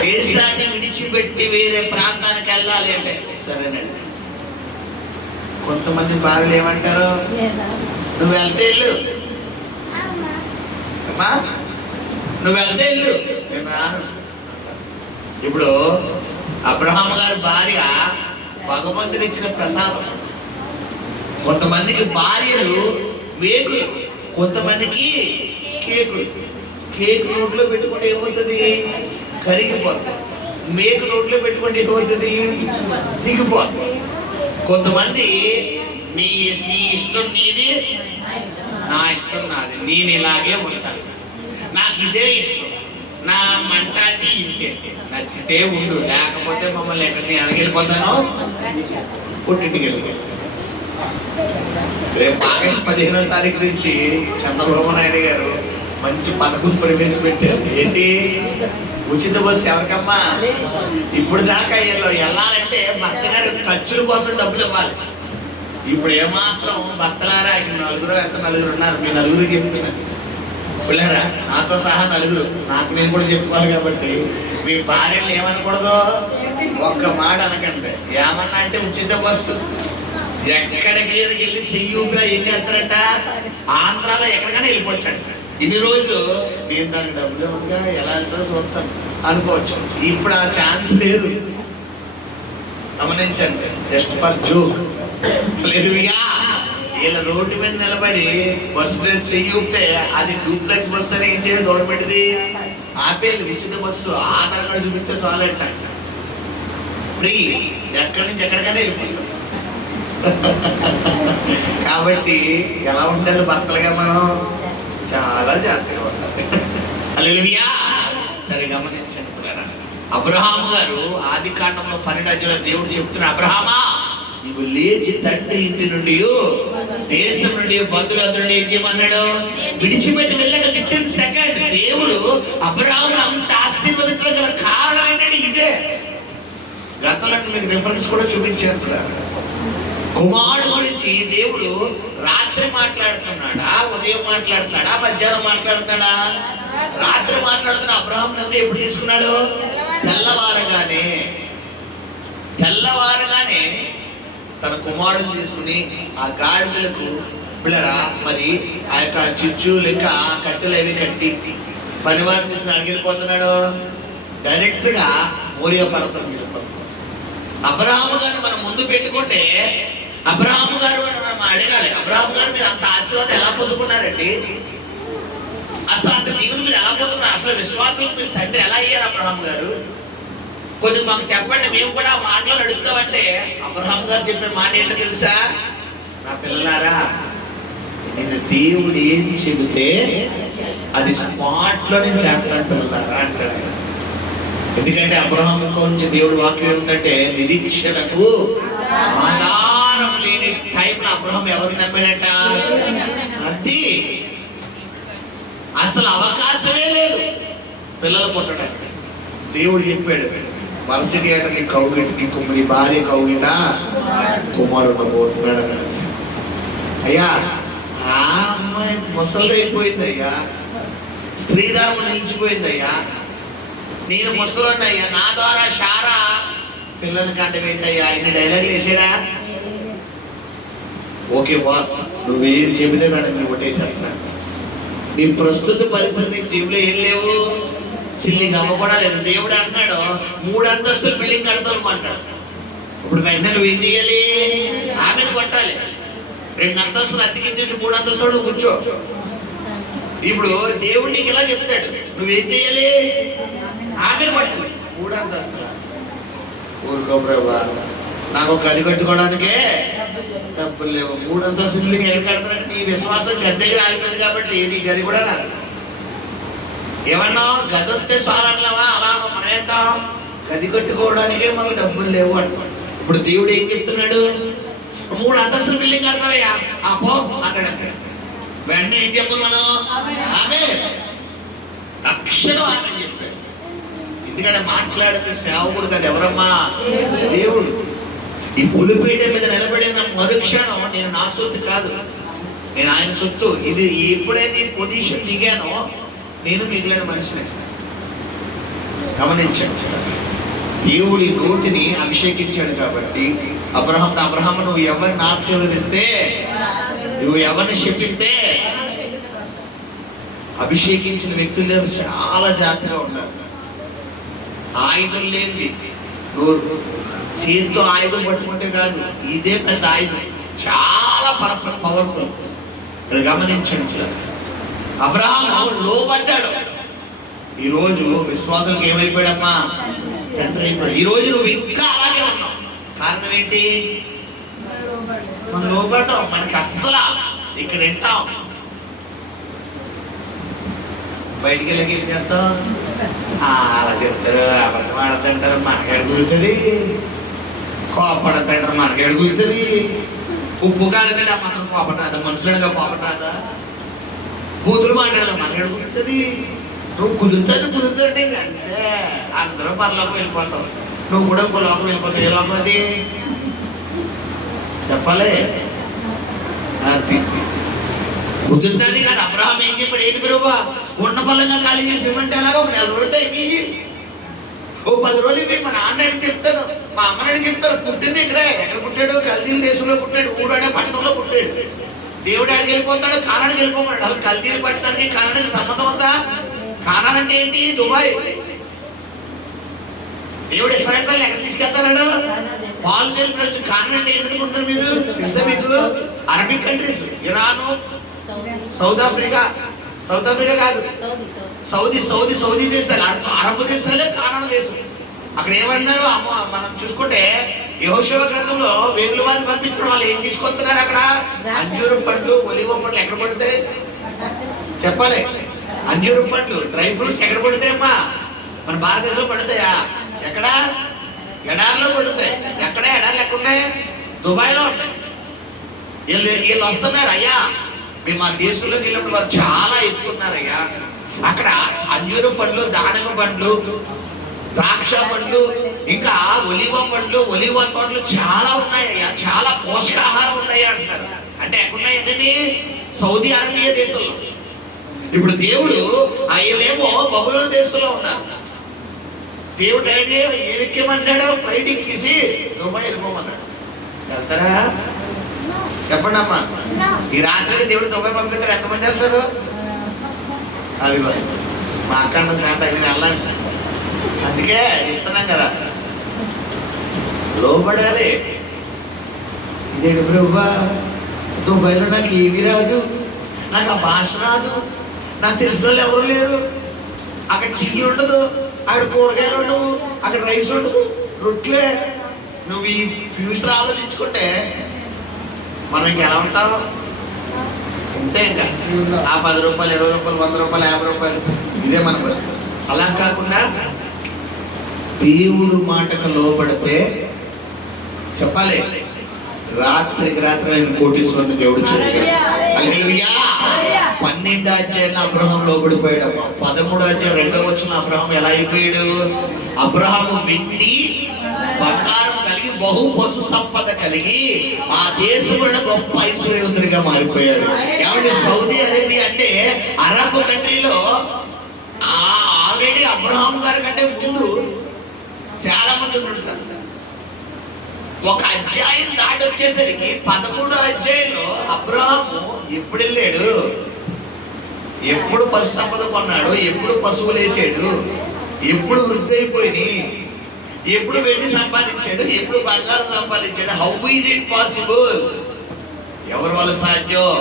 దేశాన్ని విడిచిపెట్టి వేరే ప్రాంతానికి వెళ్ళాలి అంటే సరేనండి. కొంతమంది భార్యలు ఏమంటారు? నువ్వు వెళ్తే వెళ్ళు, నువ్వు వెళ్తే వెళ్ళు, నేను రాను. ఇప్పుడు అబ్రహాం గారి భార్య భగవంతుడు ఇచ్చిన ప్రసాదం. కొంతమందికి భార్యలు మేకులు, కొంతమందికి కేకులు. కేకు నోట్లో పెట్టుకుంటే ఏమవుతుంది? కరిగిపోతుంది. మేకు నోట్లో పెట్టుకుంటే ఏమవుతుంది? దిగిపోతుంది. కొంతమంది నీ ఇష్టం నీది, నా ఇష్టం నాది, నేను ఇలాగే ఉంటాను, నాకు ఇదే ఇష్టం, నా మంటాన్ని ఇంతే, నచ్చితే ఉండు, లేకపోతే మమ్మల్ని ఎక్కడికి అడగెళ్ళిపోతాను, పుట్టింటికి వెళ్ళిపోతాను. రేపు ఆగస్టు 15వ తారీఖు నుంచి చంద్రబాబు నాయుడు గారు మంచి పథకం ప్రవేశపెట్టారు. ఏంటి? ఉచిత బస్సు ఎవరికమ్మా? ఇప్పుడు దాకా వెళ్ళాలంటే భర్త గారి ఖర్చుల కోసం డబ్బులు ఇవ్వాలి. ఇప్పుడు ఏమాత్రం భర్తలారా నలుగురు ఉన్నారు, మీ నలుగురు చెప్తున్నారు పిల్లరా, నాతో సహా నలుగురు, నాకు నేను కూడా చెప్పుకోవాలి కాబట్టి మీ భార్యలు ఏమనకూడదు, ఒక్క మాట అనకండి. ఏమన్నా అంటే ఉచిత బస్సు ఎక్కడికి వెళ్ళి చెయ్యూపిరా ఏం చేస్తారంట, ఆంధ్రాలో ఎక్కడికైనా వెళ్ళిపోవచ్చంట. ఇన్ని రోజులు నేను దానికి డబ్బులు ఇవ్వగా ఎలా వెళ్తారో చూస్తాను అనుకోవచ్చు. ఇప్పుడు ఆ ఛాన్స్ లేదు. గమనించండి, జస్ట్ ఫర్ జోక్. వీళ్ళ రోడ్డు మీద నిలబడి బస్సు మీద చెయ్యూపితే అది డూప్లెక్స్ బస్సు అని ఏం చేయాలి గవర్నమెంట్ది? ఆపేది. ఉచిత బస్సు ఆధార్ కార్డు చూపిస్తే చాలంట, ఫ్రీ, ఎక్కడి నుంచి ఎక్కడికైనా వెళ్ళిపోతాం. కాబట్టి ఎలా ఉండాలి భర్తలుగా? మనం చాలా జాగ్రత్తగా ఉండాలి. హల్లెలూయా. సరే గమనించండి, అబ్రహాం గారు ఆదికాండంలో 12 దేవుడు చెప్తున్నా, అబ్రహామా నీవు లేచి తండ్రి ఇంటి నుండి, దేశం నుండి, బంధువులందరూ ఏం చేయమన్నాడు? విడిచిపెట్టి వెళ్ళక విత్ ఇన్ సెకండ్ దేవుడు అబ్రహాం అంత ఆశీర్వదించడం గల కారణం ఏంటంటే ఇదే. గతంలో మీకు రిఫరెన్స్ కూడా చూపించేస్తున్నారు. కుమారుడు గురించి దేవుడు రాత్రి మాట్లాడుతున్నాడా, ఉదయం మాట్లాడుతున్నాడా, మధ్యాహ్నం మాట్లాడుతున్నాడా? రాత్రి మాట్లాడుతున్న అబ్రహాం నుండి ఎప్పుడు తీసుకున్నాడు? తెల్లవారగానే తన కుమారుడిని తీసుకుని ఆ గాడిదలకు పిల్లరా మరి ఆ యొక్క చిచ్చు లెక్క కట్టెలు అవి కట్టి పనివారిని తీసుకుని అడిగిపోతున్నాడు. డైరెక్ట్ గా మోరియా పర్వతం వెళ్ళిపోతున్నాడు. అబ్రహాం గారిని మనం ముందు పెట్టుకుంటే అబ్రహాం గారు మనం అడగాలి, అబ్రహాం గారు మీరు అంత ఆశీర్వాదం ఎలా పొందుకున్నారండి? అసలు అంత దిగులు మీరు ఎలా పొందుకున్నారు? అసలు విశ్వాసం మీరు తండ్రి ఎలా అయ్యారు అబ్రహాం గారు? కొద్దిగా మాకు చెప్పండి, మేము కూడా ఆ మాటలు అడుగుతామంటే అబ్రహాం గారు చెప్పిన మాట ఏంటో తెలుసా? నా పిల్లలారా, నిన్ను దేవుడు ఏం చెబితే అది స్పాట్ లో నేను చేస్తాను పిల్లలారా అంటాడు. ఎందుకంటే అబ్రహాం నుంచి దేవుడు వాక్యం ఏంటంటే నిరీక్షణకు ఆధారం లేని టైంలో అబ్రహాం ఎవరిని నమ్మాడట? అది అసలు అవకాశమే లేదు పిల్లలు పుట్టడానికి. దేవుడు చెప్పాడు, మరుసటి ఏట నీ కౌగిట నీ భార్య కౌగిట కుమారుడు పోతున్నాడు అన్నాడు. అయ్యా ఆ అమ్మాయి ముసలిదైపోయిందయ్యా, స్త్రీధర్మం నిలిచిపోయిందయ్యా, నేను ముసలున్నయ్యా, నా ద్వారా షారా పిల్లల కంట ఏంటయ్యా, ఇన్ని డైలాగులు వేసాడా? ఓకే బాస్, నువ్వేం చెబితే దాన్ని నేను కొట్టేసేస్తాను. నీ ప్రస్తుత పరిస్థితి జీవులో ఏం లేవు, సిల్లి గమ్మ కూడా లేదు. దేవుడు అంటున్నాడు 3 అంతస్తులు బిల్డింగ్ కడతాను అంటాడు. ఇప్పుడు వెంటనే నువ్వేం చేయాలి? ఆమెను కొట్టాలి. 2 అంతస్తులు అద్దెకించేసి 3 అంతస్తులు కూర్చో. ఇప్పుడు దేవుడు నీకు ఇలా చెప్తాడు, నువ్వేం చేయాలి? ఆమెను కొట్టాలి. 3 అంతస్తులా? ఊరుకో ప్రభా, నాకు ఒక గది కట్టుకోవడానికే డబ్బులు లేవు. 3 అంతస్తులు ఎక్కడ కడతానంటే నీ విశ్వాసం గది దగ్గర ఆగిపోయింది కాబట్టి నీ గది కూడా రాదు. ఏమన్నా గది వస్తే చాలన్నావా? అలా మనం ఏంటాం, గది కట్టుకోవడానికే మాకు డబ్బులు లేవు అంటాం. ఇప్పుడు దేవుడు ఏం చెప్తున్నాడు? 3 అంతస్తుల బిల్డింగ్ కడతావయ్యా, ఆ పో అన్నాడంటే వెంటనే ఏం చెప్పాలి మనం? ఆమె తక్షణం ఆమె చెప్పాడు. ఎందుకంటే మాట్లాడితే సేవకుడు కదా, ఎవరమ్మా? దేవుడు. ఈ పులిపీట మీద నిలబడిన మరుక్షణం నేను నా సొత్తు కాదు, నేను ఆయన సొత్తు. ఇది ఎప్పుడైతే పొజిషన్ దిగానో నేను మిగిలిన మనిషిని. గమనించండి, దేవుడి నోటిని అభిషేకించాడు కాబట్టి అబ్రహాము నువ్వు ఎవరిని ఆశీర్వదిస్తే, నువ్వు ఎవరిని శపిస్తే, అభిషేకించిన వ్యక్తులు చాలా జాగ్రత్తగా ఉండాలి. ఆయుధం లేనిది నోరు, చేతితో ఆయుధం పట్టుకుంటే కాదు, ఇదే పెద్ద ఆయుధం, చాలా పవర్ఫుల్. ఇక్కడ గమనించండి, అబ్రహాము లోబడ్డాడు. ఈరోజు విశ్వాసాలకు ఏమైపోయాడమ్మా? తండ్రి అయిపోయాడు. ఈరోజు నువ్వు ఇంకా అలాగే ఉన్నావు. కారణం ఏంటి? మనం లోబడ్డాం. మనకి అస్సలు ఇక్కడ వింటాం, బయటికి వెళ్ళకి ఏం చేస్తాం? అలా చెప్తారు, అబద్ధం ఆడద్దంటారు, మనకి అడుగుతుంది. కోపడద్దంటారు, మనకి అడుగుతుంది. ఉప్పు కాలేదంటే ఆ మాత్రం కోపం రాదా? మనుషులుగా కోపం రాదా? కూతురు మాట్లాడదా? మనకి అడుగుతుంది. నువ్వు కుదురుతుంది అంతే. అందరూ పరలోకం వెళ్ళిపోతావు, నువ్వు కూడా ఇంకో లోకం వెళ్ళిపోతావు. ఏ లోకం అది చెప్పాలి? కుదురుతుంది కానీ అబ్రహాం ఏం చెప్పాడు? ఏంటి బిరువా, ఉన్న పళ్ళంగా ఖాళీ చేసి ఇవ్వమంటే అలాగా 1 నెల రోజులు అయిపోయి, ఓ 10 రోజులు ఇవి మా నాన్న అడిగి చెప్తాను, మా అమ్మని అడిగి చెప్తాను. పుట్టింది ఇక్కడే. ఎక్కడ పుట్టాడు? కల్దీల దేశంలో పుట్టాడు, ఊరాడే పట్టణంలో పుట్టాడు. దేవుడు అడిగి వెళ్ళిపోతాడు, కానాడికి వెళ్ళిపోతాడు. అసలు కల్దీలు పట్టడానికి కానాడికి సంబంధం ఉందా? కానాన్ అంటే ఏంటి? దుబాయ్. దేవుడు ఇస్రాయేల్ ఎక్కడ తీసుకెళ్తాడు? పాలు తెలిపి. కానాన్ అంటే ఏంటి అనుకుంటున్నారు మీరు? తెలుసా మీకు? Arabic countries, Iran, south Africa కాదు, సౌదీ దేశాలు, అరబ్ దేశాలే కానాన్ దేశం. అక్కడ ఏమన్నారు? మనం చూసుకుంటే యెహోషువ గ్రంథంలో వేగుల వారిని పంపించిన వాళ్ళు ఏం తీసుకొస్తున్నారు? అక్కడ అంజూరు పండ్లు, ఒలివ పండ్లు ఎక్కడ పడతాయి చెప్పాలి? అంజూరు పండ్లు, డ్రై ఫ్రూట్స్ ఎక్కడ పడతాయి అమ్మా? మన భారతదేశంలో పడతాయా? ఎక్కడ? ఎడారిలో పడుతాయి. ఎక్కడ ఎడార్లు ఎక్కడున్నాయి? దుబాయ్లో ఉన్నాయి. వీళ్ళు వస్తున్నారు, అయ్యా మేము ఆ దేశంలోకి వెళ్ళినప్పుడు వారు చాలా ఎత్తున్నారయ్యా. అక్కడ అంజూరు పండ్లు, దానిమ్మ పండ్లు, ద్రాక్ష పండ్లు, ఇంకా ఒలివ పండ్లు, ఒలివ తోటలు చాలా ఉన్నాయ్యా, చాలా పోషకాహారం ఉన్నాయా అంటారు. అంటే ఎక్కడున్నాయండి? సౌదీ అరేబియా దేశంలో. ఇప్పుడు దేవుడు ఆయనేమో బబులోను దేశంలో ఉన్నారు. దేవుడు ఏం ఎక్కేమంటాడు? ఫ్లైట్ ఎక్కేసి దుబాయ్ వెళ్ళిపోమన్నాడు. వెళ్తారా చెప్పండి అమ్మా? ఈ రాత్రికి దేవుడు దుబాయ్ పంపిస్తారు, ఎంతమంది వెళ్తారు? అదిగో మా అక్కడ శాంత వెళ్ళండి. అందుకే చెప్తున్నాం కదా, లోబడాలి. ఇదేంటి బ్రవ్వా, దుబాయ్లో నాకు ఏమీ రాదు, నాకు ఆ భాష రాదు, నాకు తెలిసిన వాళ్ళు ఎవరు లేరు, అక్కడ టీ ఉండదు, అక్కడ కూరగాయలు ఉండవు, అక్కడ రైస్ ఉండదు, రొట్లే. నువ్వు ఈ ఫ్యూచర్ ఆలోచించుకుంటే మనం ఇంకెలా ఉంటాం? అంతే. ఇంకా ఆ 10 రూపాయలు, 20 రూపాయలు, 100 రూపాయలు, 50 రూపాయలు, ఇదే మన బతుకు. అలా కాకుండా దేవుడు మాటకు లోబడితే చెప్పాలి, రాత్రికి రాత్రి ఆయన కోటీశ్వరుని దేవుడు చేశాడు. హల్లెలూయా. 12 అధ్యాయంలో అబ్రహాం లోబడిపోయాడు. 13 అధ్యాయం 2వ వచనం అబ్రహాం ఎలా అయిపోయాడు? అబ్రహాము వెండి బంగారం కలిగి బహు పశు సంపద కలిగి ఆ దేశంలో గొప్ప ఐశ్వర్యవంతుడిగా మారిపోయాడు. ఏమంటే సౌదీ అరేబియా అంటే అరబ్ కంట్రీలో ఆల్రెడీ అబ్రహాం గారి కంటే ముందు చాలా మంది ఉంటారు. ఒక అధ్యాయం దాటి వచ్చేసరికి 13వ అధ్యాయంలో అబ్రహాము ఎప్పుడు వెళ్ళాడు, ఎప్పుడు పశు సంపద కొన్నాడు, ఎప్పుడు పశువులు వేసాడు, ఎప్పుడు వృద్ధి అయిపోయినాయి, ఎప్పుడు వెండి సంపాదించాడు, ఎప్పుడు బంగారం సంపాదించాడు. How is it possible? ఎవరి వల్ల సాధ్యం?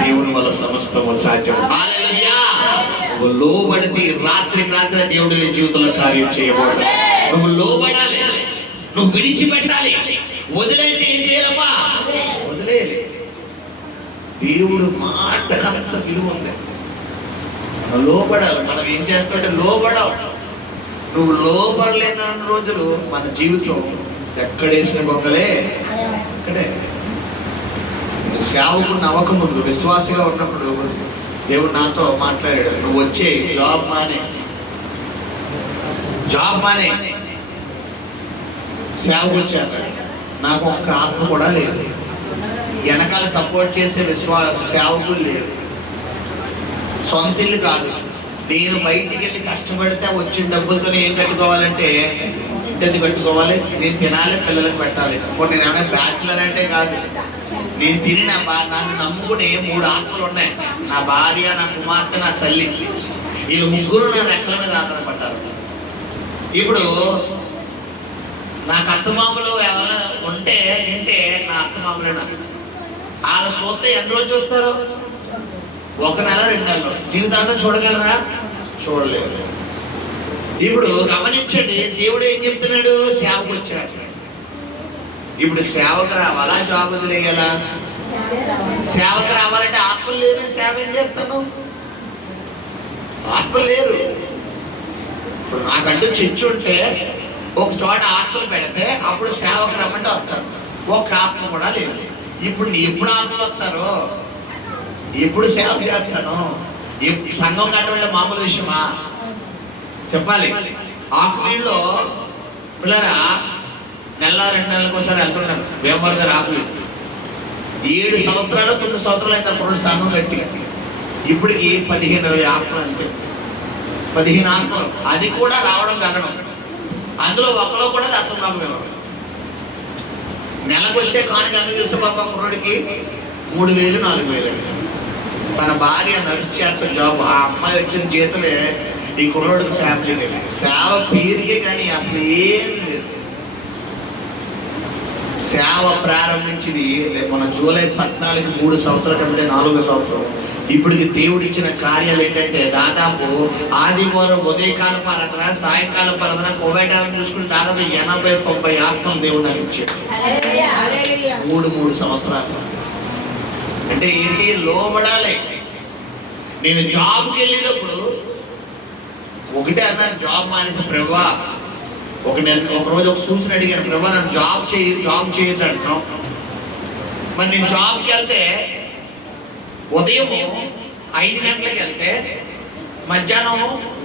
దేవుని వల్ల సమస్తము సాధ్యం. హల్లెలూయా. నువ్వు లోబడితే రాత్రికి రాత్రి దేవుడి నీ జీవితంలో కార్యం చేయబోతాడు. నువ్వు లోబడాలి, నువ్వు విడిచిపెట్టాలి. వదిలేంటే ఏం చేయాలమ్మా? వదిలేయాలి. దేవుడు మాటకంత విలువ ఉంది. మనం లోబడాలి. మనం ఏం చేస్తామంటే లోబడాలి. నువ్వు లోబడలేని రోజులు మన జీవితం ఎక్కడేసిన గొంగలే అక్కడే. నువ్వు సేవకుని అవ్వకముందు విశ్వాసిగా ఉన్నప్పుడు దేవుడు నాతో మాట్లాడాడు, నువ్వు వచ్చే జాబ్ మానే సేవకు వచ్చాక నాకు ఒక్క ఆత్మ కూడా లేదు. వెనకాల సపోర్ట్ చేసే సేవకులు లేరు. సొంత ఇల్లు కాదు. నేను బయటికి వెళ్ళి కష్టపడితే వచ్చిన డబ్బులతో ఏం కట్టుకోవాలంటే ఇంటి కట్టుకోవాలి, నేను తినాలి, పిల్లలకు పెట్టాలి. ఇప్పుడు నేను ఏమైనా బ్యాచులర్ అంటే కాదు. నేను తిని నన్ను నమ్ముకుని 3 ఆత్మలు ఉన్నాయి. నా భార్య, నా కుమార్తె, నా తల్లి. వీళ్ళు ముగ్గురు నా రెక్కల మీద ఆధారపడ్డారు. ఇప్పుడు నాకు అత్తమామలు ఎవరైనా ఉంటే నింటే నా అత్తమామలేనా? వాళ్ళ చూస్తే ఎన్ని రోజులు చూస్తారు? 1 నెల 2 నెలలు. జీవితాంతం చూడగలరా? చూడలేరు. ఇప్పుడు గమనించండి, దేవుడు ఏం చెప్తున్నాడు? సేవకు వచ్చాడు. ఇప్పుడు సేవకు రావాలా, జాబ్ వదిలేయాలా? సేవకు రావాలంటే ఆత్మలు లేరు. సేవ ఏం చేస్తాను? ఆత్మలు లేరు. ఇప్పుడు నాకంటూ చర్చ్ ఉంటే ఒక చోట ఆత్మలు పెడితే అప్పుడు సేవకు రమ్మంటే వస్తారు. ఒక ఆత్మ కూడా లేదు. ఇప్పుడు ఎప్పుడు ఆత్మలు వస్తారు? ఎప్పుడు సేవ చేస్తాను? సంఘం కట్టడం మామూలు విషయమా? చెప్పాలి. ఆకువీళ్ళలో పిల్లరా నెల 2 నెలలకు ఒకసారి వెళ్తున్నాను. వేమవరం గారు ఆకువీళ్ళు 7 సంవత్సరాలు 9 సంవత్సరాలు అయితే అప్పుడు సంఘం కట్టి ఇప్పటికి 15-20 ఆత్మలు అంతే. 15 ఆత్మలు. అది కూడా రావడం గగనం. అందులో ఒకలో కూడా దశం నాకు మేము నెలకు వచ్చే కానుక ఎంత తెలుసు పాపం కుర్రుడికి? 3,000 4,000. తన భార్య నర్స్ చేత జాబ్. ఆ అమ్మాయి వచ్చిన జీతలే ఈ కుర్రోడికి ఫ్యామిలీకి సేవ పేరుకే కానీ అసలు ఏం లేదు. సేవ ప్రారంభించింది మన జూలై 14 3 సంవత్సరాల కంటే 4వ సంవత్సరం. ఇప్పటికి దేవుడు ఇచ్చిన కార్యాలు ఏంటంటే దాదాపు ఆదివారం ఉదయకాల పారాధన, సాయంకాల పారాధన, కోవేటాలను చూసుకుని దాదాపు 80-90 ఆత్మలు దేవుడు నాకు ఇచ్చాడు. 3 సంవత్సరాలు. అంటే ఏంటి? లోబడాలి. నేను జాబ్కి వెళ్ళేటప్పుడు ఒకటే అన్నాను, జాబ్ మానేసి ప్రభువా, ఒక రోజు ఒక సూచన అడిగాను, ప్రభువా నన్ను జాబ్ చేయొద్దు అంటున్నాం. మరి నేను జాబ్కి వెళ్తే ఉదయం 5 గంటలకు వెళ్తే మధ్యాహ్నం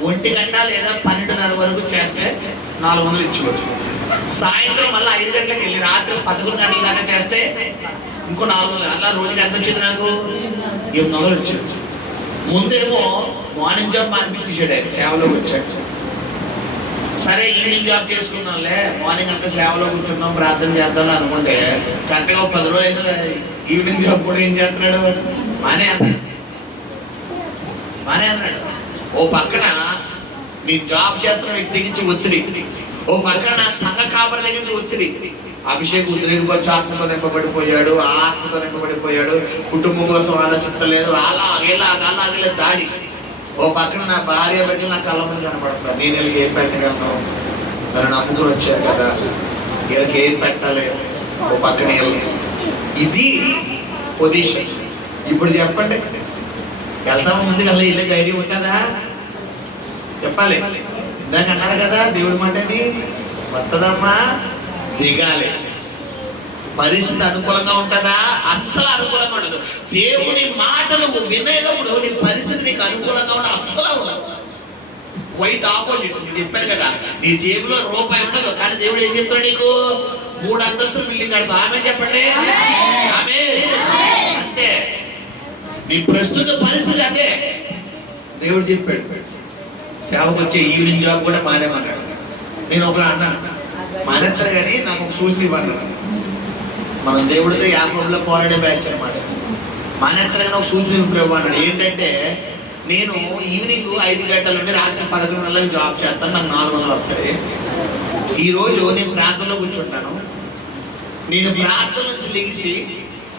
1 గంట లేదా 12:30 వరకు చేస్తే 400 ఇచ్చుకోవచ్చు. సాయంత్రం మళ్ళీ 5 గంటలకు వెళ్ళి రాత్రి 11 గంటల దాకా చేస్తే ఇంకో 400. అలా రోజుకి ఎంత వచ్చింది? నాకు 800 వచ్చింది. ముందేమో మార్నింగ్ జాబ్ మానిపించేసాడు ఆయన, సేవలోకి వచ్చాడు. సరే ఈవినింగ్ జాబ్ చేసుకున్నాంలే, మార్నింగ్ అంతా సేవలో కూర్చున్నాం, ప్రార్థన చేద్దాం అనుకుంటే కరెక్ట్గా 10 రోజులు అయితే ఈవినింగ్ జాబ్ కూడా ఏం చేస్తున్నాడు? మానే అన్నాడు. ఓ పక్కన నీ జాబ్ చేస్తున్న వ్యక్తి నుంచి ఒత్తిడి, ఓ పక్కన నా సంఘ కాపరి దగ్గర నుంచి ఒత్తిడి. అభిషేక్ ఉద్రేకపరిచి ఆత్మతో నింపబడిపోయాడు, ఆత్మతో నింపబడిపోయాడు, కుటుంబం కోసం ఆలోచించలేదు, అలాగే దాడి. ఓ పక్కన నా భార్య బిడ్డలు నా కళ్ళ ముందు కనపడుతున్నారు. నేను వీళ్ళకి ఏం పెట్టగలను? నన్ను నమ్ముకుని వచ్చారు కదా, వీళ్ళకి ఏం పెట్టాలి? ఓ పక్కన ఇది పొజిషన్. ఇప్పుడు చెప్పండి, వెళ్తామో ముందుకు అలా ఇల్లే ధైర్యం ఉంటుందా? చెప్పాలి. ఇందాక అన్నారు కదా దేవుడి మాటని వస్తుందమ్మా, దిగాలి. పరిస్థితి అనుకూలంగా ఉంటుందా? అస్సలు అనుకూలంగా ఉండదు. దేవుని మాటలు వినేటప్పుడు నీ పరిస్థితి నీకు అనుకూలంగా ఉంటే అస్సలు ఉండదు. White opposite. నేను చెప్పాను కదా, నీ జేబులో రూపాయి ఉండదు, కానీ దేవుడు ఏం చెప్తాడు నీకు? 3 అంతస్తులు బిల్డింగ్ కడతావు. ఆమె చెప్పండి, ఆమె అంతే. నీ ప్రస్తుత పరిస్థితి అదే. దేవుడు చెప్పాడు, సేవకు వచ్చే ఈవినింగ్ జాబ్ కూడా మానేమన్నాడు. నేను ఒకరు అన్నాను, మానేస్తారు కానీ నాకు ఒక సూచన ఇవ్వన్నాడు. మనం దేవుడితో యాకోబులో పోరాడే బ్యాచ్ అనమాట. మానేస్తారు కానీ ఒక సూచన ఇవ్వన్నాడు. ఏంటంటే, నేను ఈవినింగ్ 5 గంటల నుండి రాత్రి 11 గంటలకు జాబ్ చేస్తాను, నాకు 400 వస్తాయి. ఈరోజు నేను ప్రాంతంలో కూర్చుంటాను, నేను ప్రాంతం నుంచి లెగిసి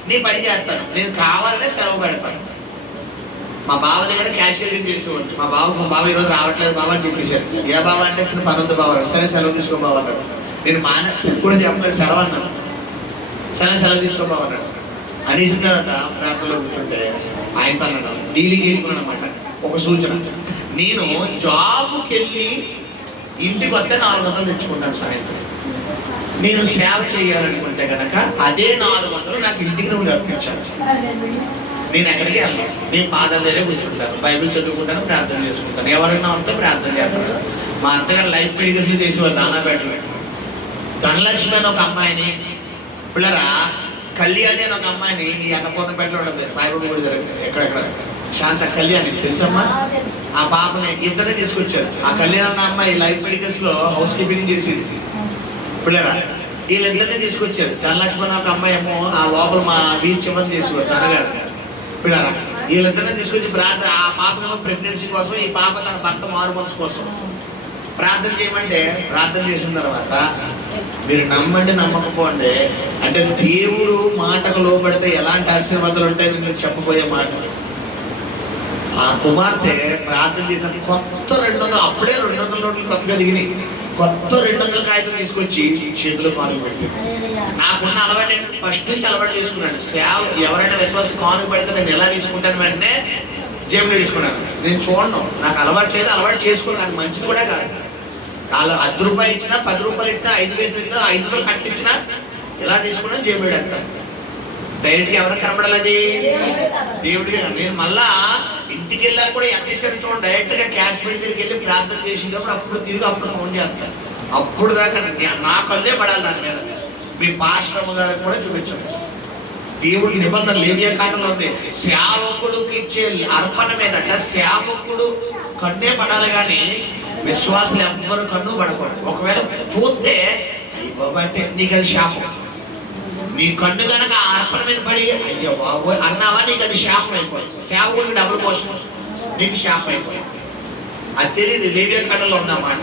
నీ పని చేస్తాను, నేను కావాలంటే సెలవు పెడతాను. మా బావ దగ్గర క్యాషియర్ చేసేవాడు. మా బావ ఈరోజు రావట్లేదు బాబా అని చెప్పేశారు. ఏ బాబా అంటే చిన్న పని ఉంది బాబా. సరే సెలవు తీసుకో బాబా అన్నాడు. నేను కూడా చెప్పలేదు, సెలవు అన్నాను. సరే సెలవు తీసుకో బాబా అన్నాడు. అనేసిన తర్వాత ప్రాంతంలో కూర్చుంటే ఆయనతో అన్నాడు, డీలింగ్ చేసుకున్నాను అనమాట. ఒక సూచన, నేను జాబ్కి వెళ్ళి ఇంటికి వస్తే 400 తెచ్చుకుంటాను సాయంత్రం. నేను సేవ చేయాలనుకుంటే కనుక అదే 400 నాకు ఇంటికి నువ్వు అర్పించాలి. నేను ఎక్కడికి వెళ్ళను, నేను పాదాల దగ్గరే కూర్చుంటాను, బైబిల్ చదువుకుంటాను, ప్రార్థన చేసుకుంటాను. ఎవరైనా వస్తే ప్రార్థన చేస్తాను. మా అత్తగారు లైఫ్ మెడికల్ చేసేవారు దానాపేటలో. ధనలక్ష్మి అని ఒక అమ్మాయిని, పిల్లరా కళ్యాణి అని ఒక అమ్మాయిని ఈ అన్నపూర్ణపేటలో ఉండదు, సాయిబాబా గుడి దగ్గర ఎక్కడెక్కడ శాంత కళ్యాణి తెలుసమ్మా. ఆ పాపని ఇద్దరే తీసుకొచ్చారు. ఆ కళ్యాణ్ అన్న అమ్మాయి లైఫ్ మెడికల్స్ లో హౌస్ కీపింగ్ చేసేది. పిల్లరా వీళ్ళిద్దరినీ తీసుకొచ్చారు. ధనలక్ష్మి ఒక అమ్మాయి ఏమో ఆ లోపల మా బీచ్ చివరి చేసేవారు తనగారు. పిల్లరా వీళ్ళిద్దరినీ తీసుకొచ్చి ప్రార్థన, ఆ పాప ప్రెగ్నెన్సీ కోసం, ఈ పాప తన భర్త మారు మనసు కోసం ప్రార్థన చేయమంటే ప్రార్థన చేసిన తర్వాత మీరు నమ్మండి నమ్మకపోండి, అంటే దేవుడు మాటకు లోపడితే ఎలాంటి ఆశీర్వాదాలు ఉంటాయి మీకు చెప్పబోయే మాట. ఆ కుమార్తె ప్రార్థన చేసిన కొత్త 200, అప్పుడే 200 నోట్లు కొత్తగా దిగినాయి. కొత్త 200 కాగితం తీసుకొచ్చి చేతిలో కానుక పెట్టి, నాకున్న అలవాటు ఏంటంటే ఫస్ట్ నుంచి అలవాటు చేసుకున్నాను. సేవ ఎవరైనా విశ్వాసం కానుక పెడితే నేను ఎలా తీసుకుంటాను, వెంటనే జేబులో తీసుకున్నాను. నేను చూడను, నాకు అలవాటు లేదు, అలవాటు చేసుకుని నాకు మంచిది కూడా కాదు. వాళ్ళు 10 రూపాయలు ఇచ్చినా, 10 రూపాయలు ఇచ్చినా, 5 వేలు ఇచ్చినా, 500 కట్టించినా ఇలా తీసుకున్నా జేబులో అంటాను. డైరెక్ట్గా ఎవరికి కనపడాలి? దేవుడికి. నేను మళ్ళా ఇంటికి వెళ్ళాక కూడా ఎంత ఇచ్చాను చూడండి, డైరెక్ట్గా క్యాష్ పెట్టి దగ్గరికి వెళ్ళి ప్రార్థన చేసినప్పుడు అప్పుడు తిరిగి అప్పుడు ఫోన్ చేస్తాను. అప్పుడు దాకా నా కళ్ళే పడాలి దాని మీద. మీ పాస్టర్ గారికి కూడా చూపించండి. దేవుడి నిబంధన లేవియా కాండంలో ఉంది, సేవకుడికి ఇచ్చే అర్పణ మీదట సేవకుడు కన్నే పడాలి, కానీ విశ్వాసులు ఎవ్వరు కన్ను పడకూడదు. ఒకవేళ చూస్తే అంటే నీకు అది శాపం. నీ కన్ను కనుక ఆ అర్పణ మీద పడి అయ్యో బాబు అన్నావా, నీకు అది శాపం అయిపోయింది. సేవకుడికి డబుల్ పోషన్, నీకు శాపం అయిపోయింది. అది తెలియదు, లేవియా కాండంలో ఉందన్నమాట.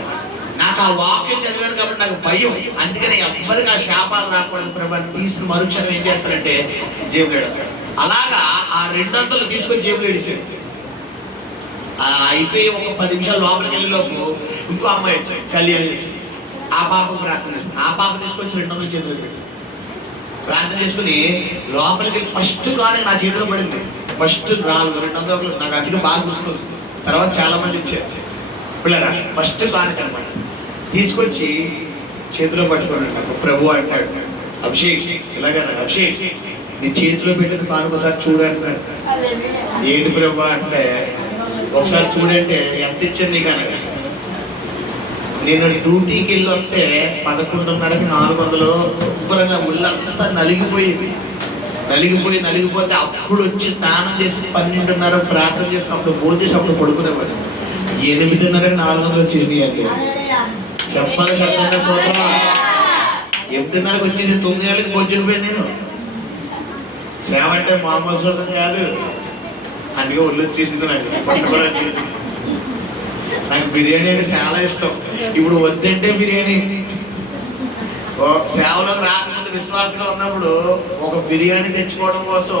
నాకు ఆ వాక్యం చదివాను కాబట్టి నాకు భయం. అందుకని ఎవ్వరికి ఆ శాపాలు రాకూడదు ప్రభు తీసుకుని మరుక్షణం ఏం చేస్తారంటే జేబులో వేస్తాడు. అలాగా ఆ 200 తీసుకొని జేబులో వేసాడు. అయిపోయి ఒక 10 నిమిషాలు లోపలికి వెళ్ళే లోపు ఇంకో అమ్మాయి వచ్చాయి, కళ్యాణి వచ్చింది. ఆ పాపకు ప్రార్థన చేస్తుంది. ఆ పాప తీసుకొచ్చి 200 చేతిలో పెట్టి ప్రార్థన చేసుకుని లోపలికి ఫస్ట్ కానీ నా చేతిలో పడింది. ఫస్ట్ 200 నాకు అందుకే బాగా గుర్తుంది. తర్వాత చాలా మంది ఇచ్చారు. పిల్లరా ఫస్ట్ కానుక అనమాట. తీసుకొచ్చి చేతిలో పట్టుకోండి. నాకు ప్రభు అంటాడు, అభిషేక్ ఇలాగ అభిషేక్ నీ చేతిలో పెట్టిన కానుక ఒకసారి చూడంటున్నాడు. ఏంటి ప్రభు అంటే, ఒకసారి చూడంటే ఎంత ఇచ్చింది నీకు అనగా, నేను డ్యూటీకి వెళ్ళి వస్తే 11:30కి 400 శుభ్రంగా ముళ్ళంతా నలిగిపోతే అప్పుడు వచ్చి స్నానం చేసి 12:30 ప్రార్థన చేసి అప్పుడు భోజనం చేసి అప్పుడు పడుకునేవాడు. 8:30కి 400 వచ్చేసింది అంటే చెప్పాలి శబ్దంగా స్తోత్రం. 8:30కి వచ్చేసి 9 గంటలకు భోజనం పోయింది. నేను సేవ అంటే మామూలు సుఖం కాదు. అందుకే ఒళ్ళు వచ్చేసింది నాకు, పంట కూడా వచ్చేసింది. నాకు బిర్యానీ అంటే చాలా ఇష్టం. ఇప్పుడు వద్దంటే బిర్యానీ. సేవలోకి రాకముందు విశ్వాసంగా ఉన్నప్పుడు ఒక బిర్యానీ తెచ్చుకోవడం కోసం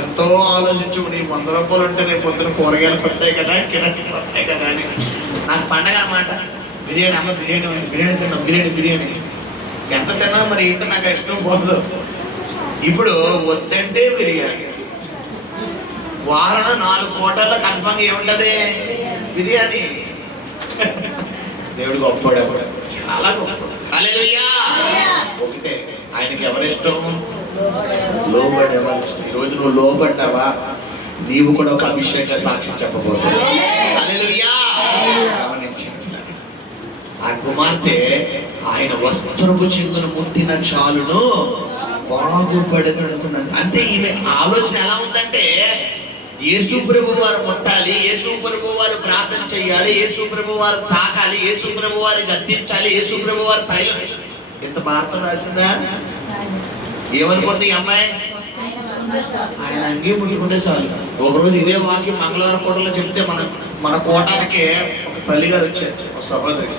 ఎంతో ఆలోచించు. నీ 100 రూపాయలు ఉంటే నీ పొద్దున కూరగాయలు కొత్తాయి కదా, కిరాణాలు కొత్తాయి కదా అని. నాకు పండగ అన్నమాట. బిర్యానీ అమ్మ బిర్యానీ ఉంది, బిర్యానీ తిన్నాం, బిర్యానీ ఎంత తిన్నా మరి ఏంటో నాకు ఇష్టం పోదు. ఇప్పుడు వద్దంటే బిర్యానీ. వారం 4 కోటల్లో కన్ఫర్మ్ ఏముంటది? బిర్యానీ. దేవుడు గొప్పవాడు, చాలా గొప్పవాడు. హల్లెలూయా. ఒకటే, ఆయనకి ఎవరిష్టం? లోబడేవాళ్ళు ఇష్టం. ఈరోజు నువ్వు లోబడ్డావా, నీవు కూడా ఒక అభిషేక సాక్ష్యం చెప్పబోతున్నావు. హల్లెలూయా. గమనించండి, ఆ కుమార్తె ఆయన వస్త్రపు చెంగును ముట్టిన చాలును బాగుపడనుకున్నాను. అంటే ఈమె ఆలోచన ఎలా ఉందంటే, యేసు ప్రభు వారు ముట్టాలి, యేసు ప్రభు వారు ప్రార్థన చేయాలి, యేసు ప్రభు వారు తాకాలి, యేసు ప్రభు వారు గద్దించాలి, యేసు ప్రభు వారు తైలం. ఎంత భారతం రాసిందా? ఏమనుకుంది ఈ అమ్మాయి? ఆయన అంగీ ముట్టుకుంటే చాలు. ఒకరోజు ఇదే వాక్యం మంగళవారం కోటలో చెప్తే మన కోటానికి ఒక తల్లి గారు వచ్చారు, ఒక సహోదరి.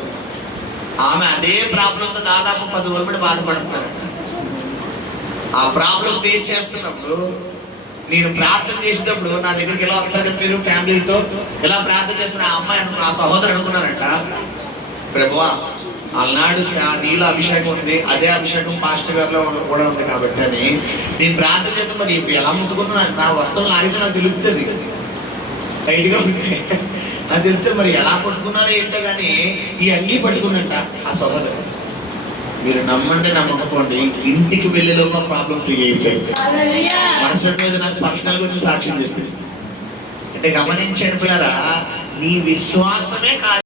ఆమె అదే ప్రాబ్లంతో దాదాపు 10 రోజుల బట్టి బాధపడుతున్నారంట. ఆ ప్రాబ్లం ఫేస్ చేస్తున్నప్పుడు నేను ప్రార్థన చేసేటప్పుడు నా దగ్గరికి ఎలా వస్తారు కదా మీరు ఫ్యామిలీతో, ఎలా ప్రార్థన చేస్తున్న ఆ అమ్మాయి ఆ సహోదరు అనుకున్నారంట, ప్రభువా అలనాడు నీళ్ళ అభిషేకం ఉంది, అదే అభిషేకం పాస్టర్ గారిలో కూడా ఉంది కాబట్టి అని నేను ప్రార్థన చేస్తే మరి ఎలా ముట్టుకున్నా నా వస్త్రం లాగితే నాకు తెలుస్తుంది, టైట్గా ఉంటాయి నాకు తెలిస్తే మరి ఎలా పట్టుకున్నారో ఏంటో కానీ ఈ అంగీ పట్టుకున్నట్ట ఆ సహోదరు. మీరు నమ్మండి నమ్మకపోండి, ఇంటికి వెళ్ళేలోపు ప్రాబ్లం ఫ్రీ అయిపోయింది. మరుసటి మీద నాకు పర్సనల్గా వచ్చి సాక్ష్యం చెప్పింది. అంటే గమనించండి పిల్లరా, నీ విశ్వాసమే